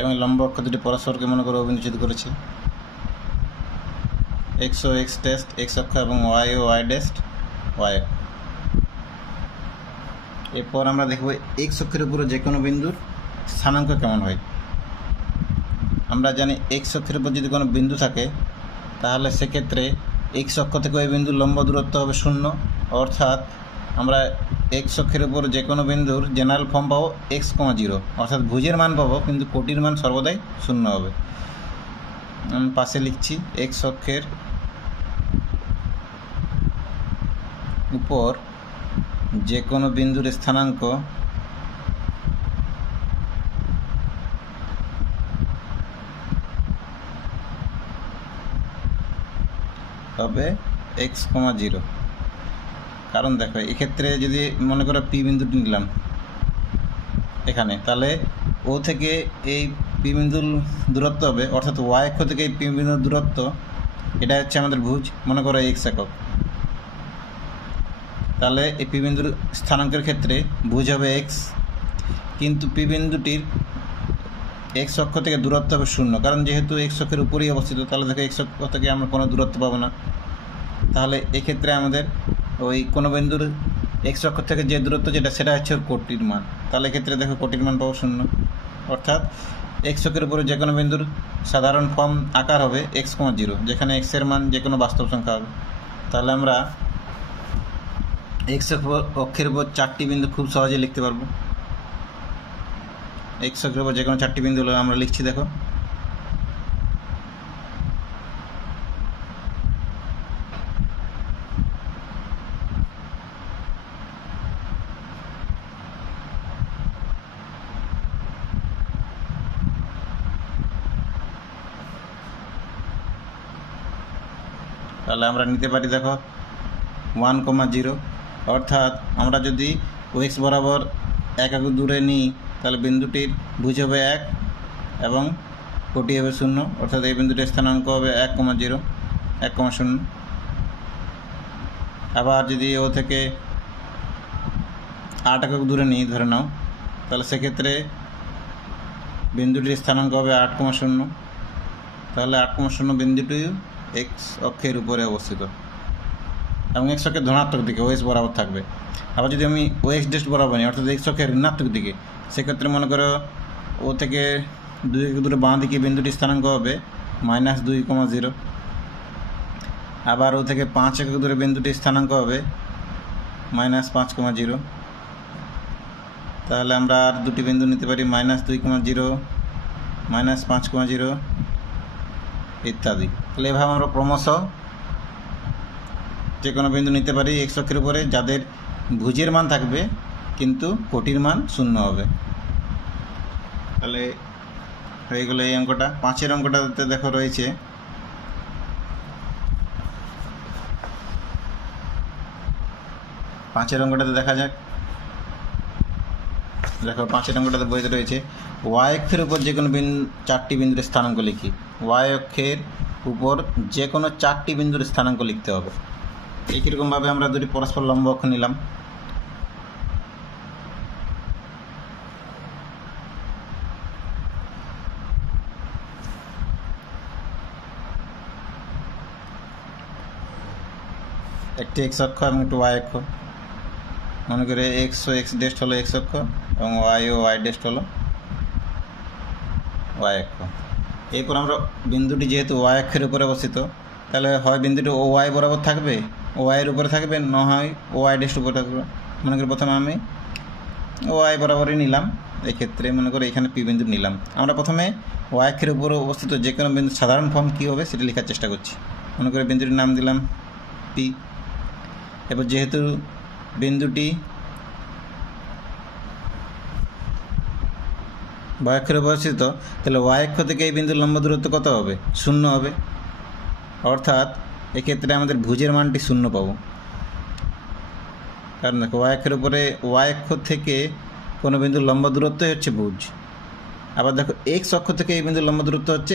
এবং লম্ব অক্ষ দুটি পরস্পরকে মনে করো অবিচ্ছেদ করেছে, x ও x ড্যাশ x অক্ষ এবং y ও y ড্যাশ y। এরপর আমরা দেখব x অক্ষের উপরে যে কোনো বিন্দুর স্থানাঙ্ক কেমন হয়। আমরা জানি x অক্ষের উপর যদি কোনো বিন্দু থাকে তাহলে সেক্ষেত্রে x অক্ষ থেকে ওই বিন্দুর লম্ব দূরত্ব হবে 0, অর্থাৎ আমরা x অক্ষের উপর যে কোনো বিন্দুর জেনারেল ফর্ম পাবো x, 0, অর্থাৎ ভুজের মান পাবো কিন্তু কোটির মান সর্বদাই 0 হবে। আমি পাশে লিখছি x অক্ষের উপর যে কোনো বিন্দুর স্থানাঙ্ক হবে x, 0। কারণ দেখো এক্ষেত্রে যদি মনে করো পি বিন্দুটি নিলাম এখানে, তাহলে ও থেকে এই পি বিন্দুর দূরত্ব হবে, অর্থাৎ y অক্ষ থেকে এই পি বিন্দুর দূরত্ব, এটা হচ্ছে আমাদের ভুজ, মনে করো x একক। তাহলে এই পি বিন্দুর স্থানাঙ্কের ক্ষেত্রে ভুজ হবে x, কিন্তু পি বিন্দুটির x অক্ষ থেকে দূরত্ব হবে 0, কারণ যেহেতু x অক্ষের উপরেই অবস্থিত। তাহলে দেখো x অক্ষ থেকে আমরা কোনো দূরত্ব পাবো না। তাহলে এক্ষেত্রে আমাদের ওই কোনো বিন্দুর x অক্ষ থেকে যে দূরত্ব সেটা হচ্ছে ওর কোটির মান। তাহলে এক্ষেত্রে দেখো কোটির মান পাবো 0, অর্থাৎ x অক্ষের উপরে যে কোনো বিন্দুর সাধারণ ফর্ম আকার হবে x, 0, যেখানে x এর মান যে কোনো বাস্তব সংখ্যা হবে। তাহলে আমরা x অক্ষের উপর 4টি বিন্দু খুব সহজে লিখতে পারবো। x অক্ষের উপর যে কোনো 4টি বিন্দু হলো আমরা লিখছি, দেখো তাহলে আমরা নিতে পারি দেখো 1, 0, অর্থাৎ আমরা যদি x বরাবর 1 একক দূরে নিই তাহলে বিন্দুটির ভুজ হবে 1 এবং কোটি হবে 0, অর্থাৎ এই বিন্দুটির স্থানাঙ্ক হবে 1, 0, 1, 0। আবার যদি ও থেকে 8 একক দূরে নিই ধরে নাও, তাহলে সেক্ষেত্রে বিন্দুটির স্থানাঙ্ক হবে 8, 0, তাহলে 8, 0 বিন্দুটি x অক্ষের উপরে অবস্থিত এবং x অক্ষের ধনাত্মক দিকে OS বরাবর থাকবে। আবার যদি আমি OX ড্যাশ বরাবর নিই, অর্থাৎ x অক্ষের ঋণাত্মক দিকে, সেক্ষেত্রে মনে করো ও থেকে 2 একক দূরে বাঁ দিকে বিন্দুটির স্থানাঙ্ক হবে -2, 0। আবার ও থেকে 5 একক দূরে বিন্দুটির স্থানাঙ্ক হবে -5, 0। তাহলে আমরা আর দুটি বিন্দু নিতে পারি -2,0 -5,0 ইত্যাদি। তাহলে এভাবে আমরা ক্রমশ যে কোনো বিন্দু নিতে পারি x অক্ষের উপরে যাদের ভুজের মান থাকবে কিন্তু কোটির মান 0 হবে। তাহলে হয়ে গেল এই অঙ্কটা। 5 অঙ্কটাতে দেখো রয়েছে অঙ্কটাতে দেখা যাক। দেখো 5 অঙ্কটাতে বইতে রয়েছে y অক্ষের উপর যে কোনো চারটি বিন্দুর স্থানাঙ্ক লিখি। y অক্ষের উপর যে কোনো চারটি বিন্দুর স্থানাঙ্ক লিখতে হবে। এই কীরকমভাবে আমরা দুটি পরস্পর লম্ব অক্ষ নিলাম। একটি x অক্ষ এবং একটি y অক্ষ। মনে করে x ডেস্ট হলো x অক্ষ এবং y ডেস্ট হলো y অক্ষ। এরপর আমরা বিন্দুটি যেহেতু y অক্ষের উপরে অবস্থিত, তাহলে হয় বিন্দুটি y বরাবর থাকবে, y এর উপরে থাকবে, না হয় y ডেস্ট উপরে থাকবে। মনে করি প্রথমে আমি y বরাবরই নিলাম। এক্ষেত্রে মনে করি এখানে p বিন্দু নিলাম। আমরা প্রথমে y অক্ষের উপরে অবস্থিত যে কোনো বিন্দু সাধারণ ফর্ম কী হবে সেটা লেখার চেষ্টা করছি। মনে করি বিন্দুটির নাম দিলাম p। এবার যেহেতু বিন্দুটি y অক্ষের উপর অবস্থিত, তাহলে y অক্ষ থেকে এই বিন্দুর লম্ব দূরত্ব কত হবে? 0 হবে। অর্থাৎ এক্ষেত্রে আমাদের ভুজের মানটি 0 পাবো। কারণ দেখো y অক্ষের উপরে y অক্ষ থেকে কোনো বিন্দুর লম্ব দূরত্বই হচ্ছে ভুজ। আবার দেখো x অক্ষ থেকে এই বিন্দুর লম্ব দূরত্ব হচ্ছে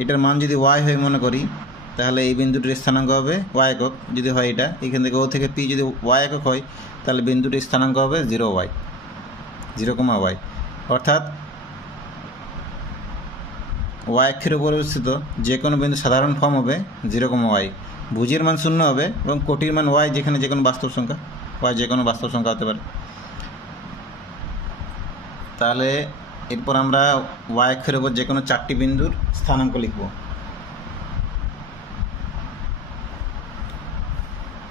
এটার মান যদি y হয় মনে করি, তাহলে এই বিন্দুটির স্থানাঙ্ক হবে y একক। যদি হয় এটা, এখান থেকে ও থেকে p যদি y একক হয়, তাহলে বিন্দুটির স্থানাঙ্ক হবে 0y। অর্থাৎ y অক্ষের উপর অবস্থিত যে কোনো বিন্দু সাধারণ ফর্ম হবে 0y। ভুজের মান 0 হবে এবং কোটির মান y, যেখানে যে কোনো বাস্তব সংখ্যা y যে কোনো বাস্তব সংখ্যা হতে পারে। তাহলে এরপর আমরা y অক্ষের উপর যে কোনো চারটি বিন্দুর স্থানাঙ্ক লিখব।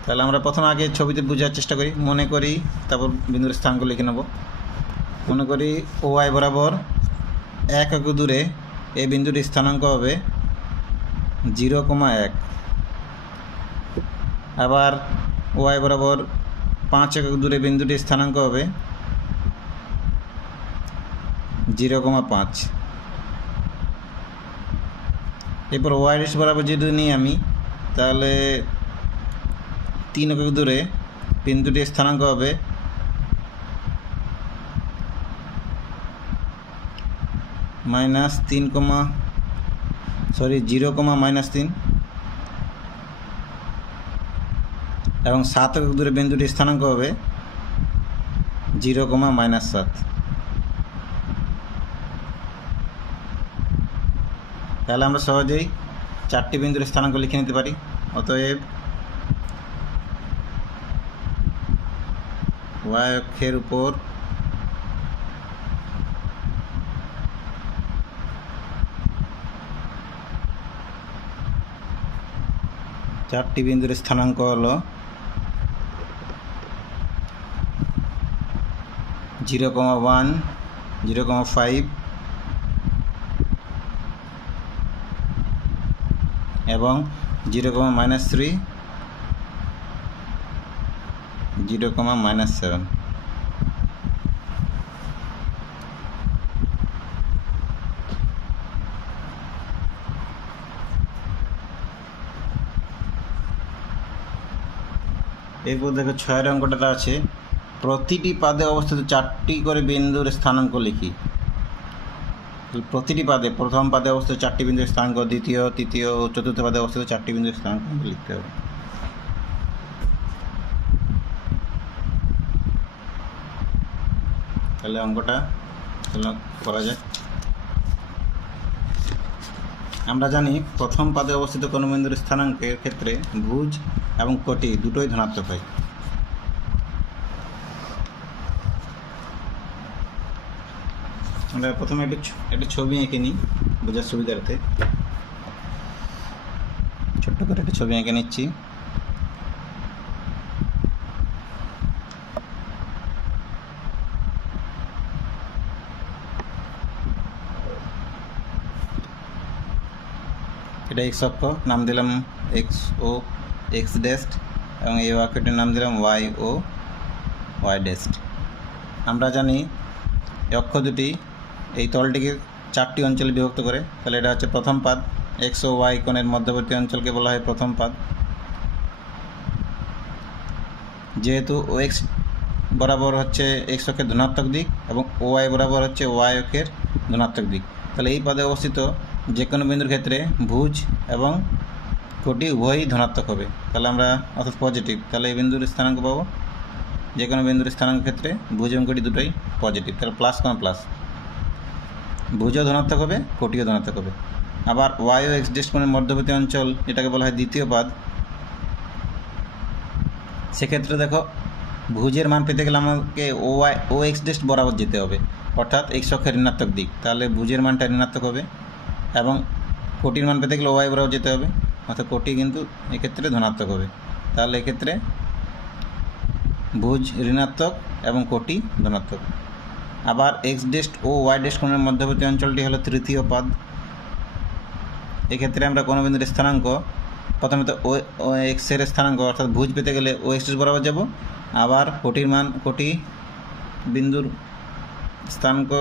তাহলে আমরা প্রথমে আগে ছবিতে বোঝার চেষ্টা করি, মনে করি, তারপর বিন্দুর স্থানাঙ্ক লিখে নেব। মনে করি y বরাবর 1 একক দূরে এই বিন্দুটির স্থানাঙ্ক হবে 0,1। আবার y বরাবর 5 একক দূরে বিন্দুটির স্থানাঙ্ক হবে 0,5। এরপর y ডেশ বরাবর যদি নিই আমি, তাহলে 3 একক দূরে বিন্দুটির স্থানাঙ্ক হবে 0,-3 এবং 7 একক দূরে বিন্দুটির স্থানাঙ্ক হবে 0,-7। তাহলে আমরা সহজেই চারটি বিন্দুর স্থানাঙ্ক লিখে নিতে পারি। অতএব y অক্ষের উপর চারটি বিন্দুর স্থানাঙ্ক হলো 0,1, 0,5 এবং 0,-3, 0,-7। এরপর দেখো 6 অঙ্কটা আছে, প্রতিটি পাদে অবস্থিত চারটি করে বিন্দুর স্থানাঙ্ক লিখি। প্রতিটি পাদে, প্রথম পাদে অবস্থিত চারটি বিন্দুর স্থানাঙ্ক, দ্বিতীয়, তৃতীয় ও চতুর্থ পাদে অবস্থিত চারটি বিন্দুর স্থানাঙ্ক লিখতে হবে। তাহলে অঙ্কটা করা যায়। আমরা জানি প্রথম পাদে অবস্থিত কোনো বিন্দুর স্থানাঙ্কের ক্ষেত্রে ভুজ এবং কোটি দুটোই ধনাত্মক হয়। আমরা প্রথমে একটা ছবি এঁকে নিই বোঝার সুবিধার্থে। ছোট্ট করে একটা ছবি এঁকে নিচ্ছি। এটা এক্স অক্ষ, নাম দিলাম এক্স ও এক্স ডেস্ট, এবং এই অক্ষটির নাম দিলাম ওয়াই ও ওয়াই ডেস্ট। আমরা জানি এই অক্ষ দুটি এই তলটিকে 4টি অঞ্চলে বিভক্ত করে, তাহলে এটা হচ্ছে প্রথম পাদ। এক্স ও ওয়াই কোণের মধ্যবর্তী অঞ্চলকে বলা হয় প্রথম পাদ। যেহেতু ও এক্স বরাবর হচ্ছে এক্স অক্ষের ধনাত্মক দিক এবং ও ওয়াই বরাবর হচ্ছে ওয়াই অক্ষের ধনাত্মক দিক, তাহলে এই পদে অবস্থিত যে কোনো বিন্দুর ক্ষেত্রে ভুজ এবং কোটি উভয়ই ধনাত্মক হবে। তাহলে আমরা অর্থাৎ পজিটিভ, তাহলে এই বিন্দুর স্থানাঙ্ক পাবো, যে কোনো বিন্দুর স্থানাঙ্ক ক্ষেত্রে ভুজ এবং কোটি দুটোই পজিটিভ, তাহলে প্লাস কমা প্লাস, ভুজও ধনাত্মক হবে, কোটিও ধনাত্মক হবে। আবার ওয়াই ও এক্স ডেস্ট কোণের মধ্যবর্তী অঞ্চল, এটাকে বলা হয় দ্বিতীয় পাদ। সেক্ষেত্রে দেখো ভুজের মান পেতে গেলে আমাকে ও এক্স ডেস্ট বরাবর যেতে হবে, অর্থাৎ এক্স অক্ষের ঋণাত্মক দিক, তাহলে ভুজের মানটা ঋণাত্মক হবে। এবং কোটির মান পেতে গেলে ওয়াই বরাবর যেতে হবে, অর্থাৎ কোটি কিন্তু এক্ষেত্রে ধনাত্মক হবে, তাহলে এক্ষেত্রে ভুজ ঋণাত্মক এবং কোটি ধনাত্মক। আবার এক্স ডেস্ট ও ওয়াই ডেস্ট কোণের মধ্যবর্তী অঞ্চলটি হলো তৃতীয় পদ। এক্ষেত্রে আমরা কোনো বিন্দুর স্থানাঙ্ক প্রথমে তো ও এক্সের স্থানাঙ্ক অর্থাৎ ভুজ পেতে গেলে ও এক্স বরাবর যাব, আবার কোটি বিন্দুর স্থানাঙ্ক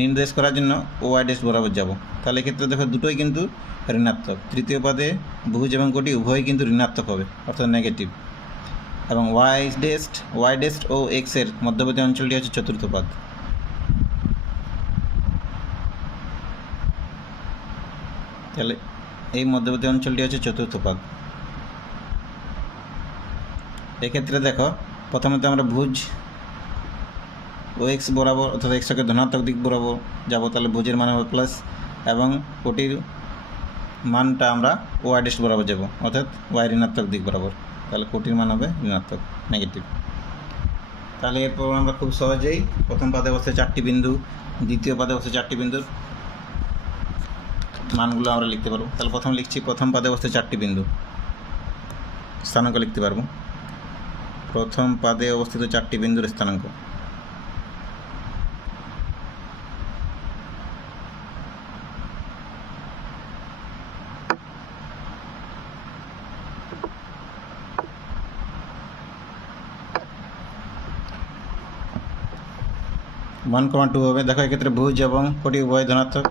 নির্দেশ করার জন্য ও ওয়াই ডেস্ট বরাবর যাব। তাহলে এক্ষেত্রে দেখো দুটোই কিন্তু ঋণাত্মক, তৃতীয় পদে ভুজ এবং কোটি উভয়ই কিন্তু ঋণাত্মক হবে, অর্থাৎ নেগেটিভ। এবং ওয়াই ডেস্ট ও এক্সের মধ্যবর্তী অঞ্চলটি হচ্ছে চতুর্থ পদ। তাহলে এই মধ্যবর্তী অঞ্চলটি হচ্ছে চতুর্থ পদ। এক্ষেত্রে দেখো প্রথমে তো আমরা ভুজ ও এক্স বরাবর অর্থাৎ এক্স অক্ষের ধনাত্মক দিক বরাবর যাব, তাহলে ভুজের মান হবে প্লাস, এবং কোটির মানটা আমরা ওয়াই ডেস্ট বরাবর যাব, অর্থাৎ ওয়াই ঋণাত্মক দিক বরাবর, তাহলে কোটির মান হবে ঋণাত্মক, নেগেটিভ। তাহলে এরপর আমরা খুব সহজেই প্রথম পাদে অবস্থায় 4টি বিন্দু, দ্বিতীয় পাদে অবস্থায় 4টি বিন্দুর মানগুলো আমরা লিখতে পারবো। তাহলে প্রথম লিখছি, প্রথম পাদে অবস্থায় 4টি বিন্দু, স্থানাঙ্ক লিখতে পারবো। প্রথম পাদে অবস্থিত 4টি বিন্দুর স্থানাঙ্ক, वन कमा टू হবে। দেখো এক্ষেত্রে ভুজ এবং কোটি উভয় ধনাত্মক।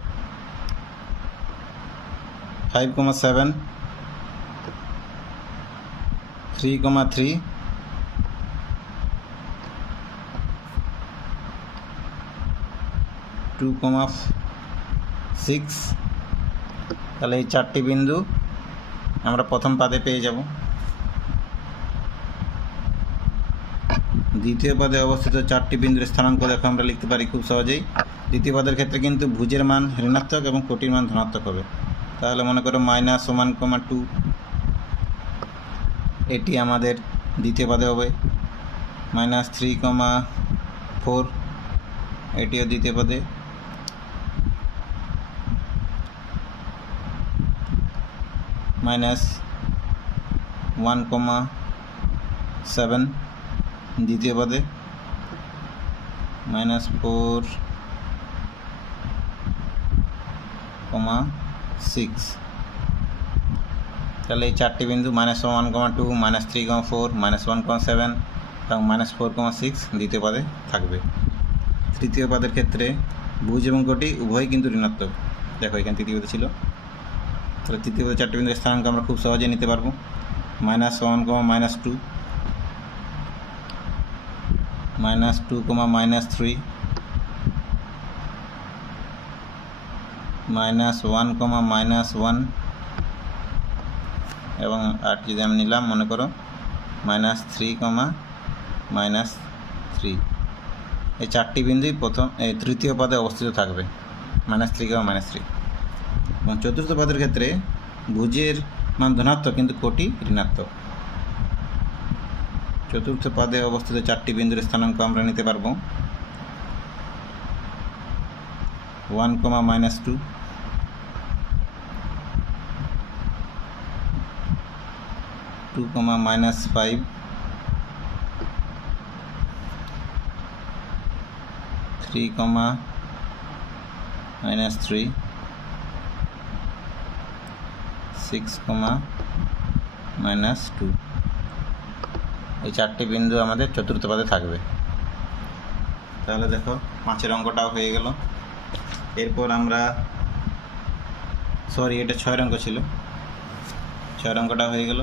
5,7 3,3 2,6। তাহলে এই 4টি বিন্দু আমরা প্রথম পাদে পেয়ে যাব। দ্বিতীয় পদে অবস্থিত 4টি বিন্দুর স্থানাঙ্ক দেখো আমরা লিখতে পারি খুব সহজেই। দ্বিতীয় পদের ক্ষেত্রে কিন্তু ভুজের মান ঋণাত্মক এবং কোটির মান ধনাত্মক হবে। তাহলে মনে করো -1,2 এটি আমাদের দ্বিতীয় পদে হবে। -3,4 এটিও দ্বিতীয় পদে। -1,7 দ্বিতীয় পদে। -4,6। তাহলে এই 4টি বিন্দু -1,2 -3,4 -1,7 এবং -4,6 দ্বিতীয় পদে থাকবে। তৃতীয় পদের ক্ষেত্রে ভুজ এবং কোটি উভয়ই কিন্তু ঋণাত্মক। দেখো এখানে তৃতীয় পদে ছিল, তাহলে তৃতীয় পদে 4টি বিন্দুর স্থানাঙ্ক আমরা খুব সহজে নিতে পারবো। -1, -2 -2, -3 -1, এবং আর যদি আমি নিলাম মনে করো -3, -3। এই 4টি বিন্দুই তৃতীয় পদে অবস্থিত থাকবে, -3, -3। এবং চতুর্থ পদের ক্ষেত্রে ভুজের মান ধনাত্মক কিন্তু কোটি ঋণাত্মক। চতুর্থ পদে অবস্থিত 4টি বিন্দুর স্থানাঙ্ক আমরা নিতে পারবো 1, -2 2, -5 3, -3 6, এই 4টি বিন্দু আমাদের চতুর্থ পাদে থাকবে। তাহলে দেখো 5-এর অঙ্কটাও হয়ে গেল। এরপর আমরা এটা 6-এর অঙ্ক ছিল, 6-এর অঙ্কটা হয়ে গেল।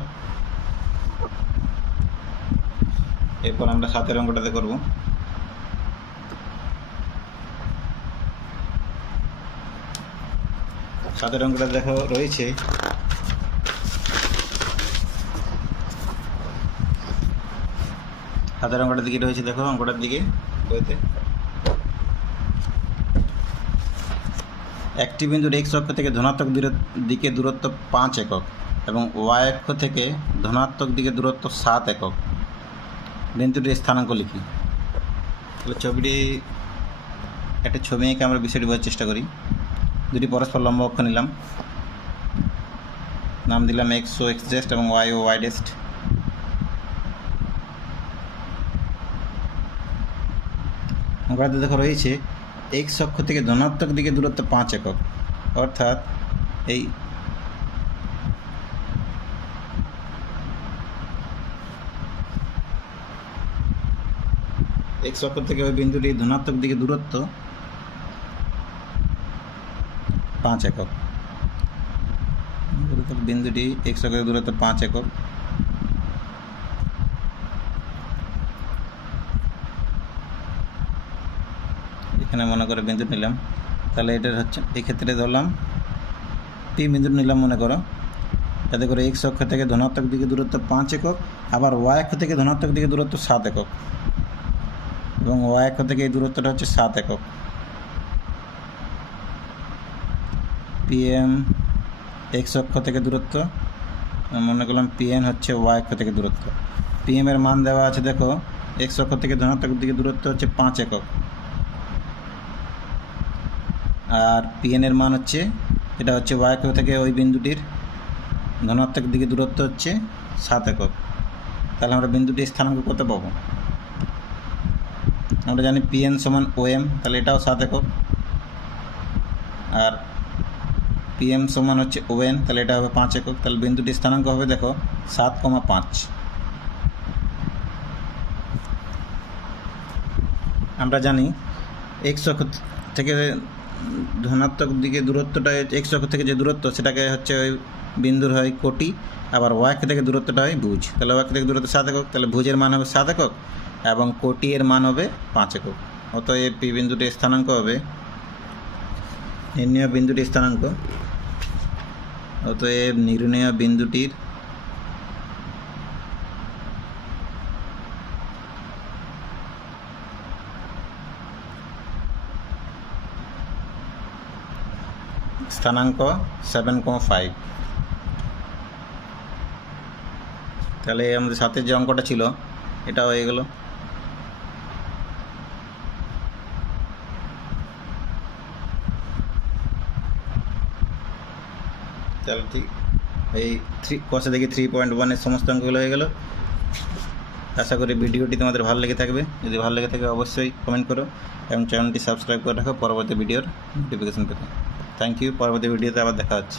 এরপর আমরা 7-এর অঙ্কটাতে করব। 7-এর অঙ্কটা দেখো রয়েছে, হাতের অঙ্কটার দিকে রয়েছে, দেখো অঙ্কটার দিকে বইতে একটি বিন্দুর x অক্ষ থেকে ধনাত্মক দিকে দূরত্ব 5 একক এবং y অক্ষ থেকে ধনাত্মক দিকে দূরত্ব 7 একক। বিন্দুটির স্থানাঙ্ক লিখি। তাহলে একটা ছবি এঁকে আমরা বিষয়টি বোঝার চেষ্টা করি। দুটি পরস্পর লম্ব অক্ষ নিলাম, নাম দিলাম x ও x ডেস্ট এবং y ও y ডেস্ট। অঙ্কটাতে দেখো রয়েছে x অক্ষ থেকে ধনাত্মক দিকে দূরত্ব 5 একক, অর্থাৎ এই x অক্ষ থেকে ওই বিন্দুটি ধনাত্মক দিকে দূরত্ব 5 একক। বিন্দুটি x অক্ষ থেকে দূরত্ব 5 একক। এখানে মনে করে বিন্দু নিলাম, তাহলে এটার হচ্ছে এক্ষেত্রে ধরলাম P বিন্দু নিলাম মনে করো, যাতে করে x অক্ষ থেকে ধনাত্মক দিকে দূরত্ব 5 একক, আবার y অক্ষ থেকে ধনাত্মক দিকে দূরত্ব 7 একক, এবং y অক্ষ থেকে এই দূরত্বটা হচ্ছে 7 একক। PM x অক্ষ থেকে দূরত্ব, মনে করলাম PN হচ্ছে y অক্ষ থেকে দূরত্ব। PM এর মান দেওয়া আছে, দেখো x অক্ষ থেকে ধনাত্মক দিকে দূরত্ব হচ্ছে 5 একক, আর PN এর মান হচ্ছে, এটা হচ্ছে y অক্ষ থেকে ওই বিন্দুটির ধনাত্মক দিকে দূরত্ব হচ্ছে 7 একক। তাহলে আমরা বিন্দুটির স্থানাঙ্ক কত পাবো? আমরা জানি PN সমান OM, তাহলে এটাও 7 একক, আর PM সমান হচ্ছে ON, তাহলে এটা হবে 5 একক। তাহলে বিন্দুটির স্থানাঙ্ক হবে দেখো 7,5। আমরা জানি x অক্ষ থেকে ধনাত্মক দিকে দূরত্বটা, x অক্ষ থেকে যে দূরত্ব সেটাকে হচ্ছে ওই বিন্দুর হয় কোটি, আবার y অক্ষ থেকে দূরত্বটা হয় ভুজ। তাহলে y অক্ষ থেকে দূরত্ব 7 একক, তাহলে ভুজের মান হবে 7 একক এবং কোটি এর মান হবে 5 একক। অতএব P বিন্দুটির স্থানাঙ্ক হবে, নির্ণেয় বিন্দুটির স্থানাঙ্ক, অতএব নির্ণেয় বিন্দুটির স্থানাঙ্ক 7,5। তাহলে আমাদের সাথে যে অঙ্কটা ছিল এটা হয়ে গেল। তাহলে ঠিক এই কষে দেখি 3.1-এর সমস্ত অঙ্কগুলো হয়ে গেল। আশা করি ভিডিওটি তোমাদের ভালো লেগে থাকবে। যদি ভালো লেগে থাকে অবশ্যই কমেন্ট করো এবং চ্যানেলটি সাবস্ক্রাইব করে রাখো পরবর্তী ভিডিওর নোটিফিকেশন পেতে। Thank you. পরবর্তী ভিডিওতে আবার দেখা হচ্ছে।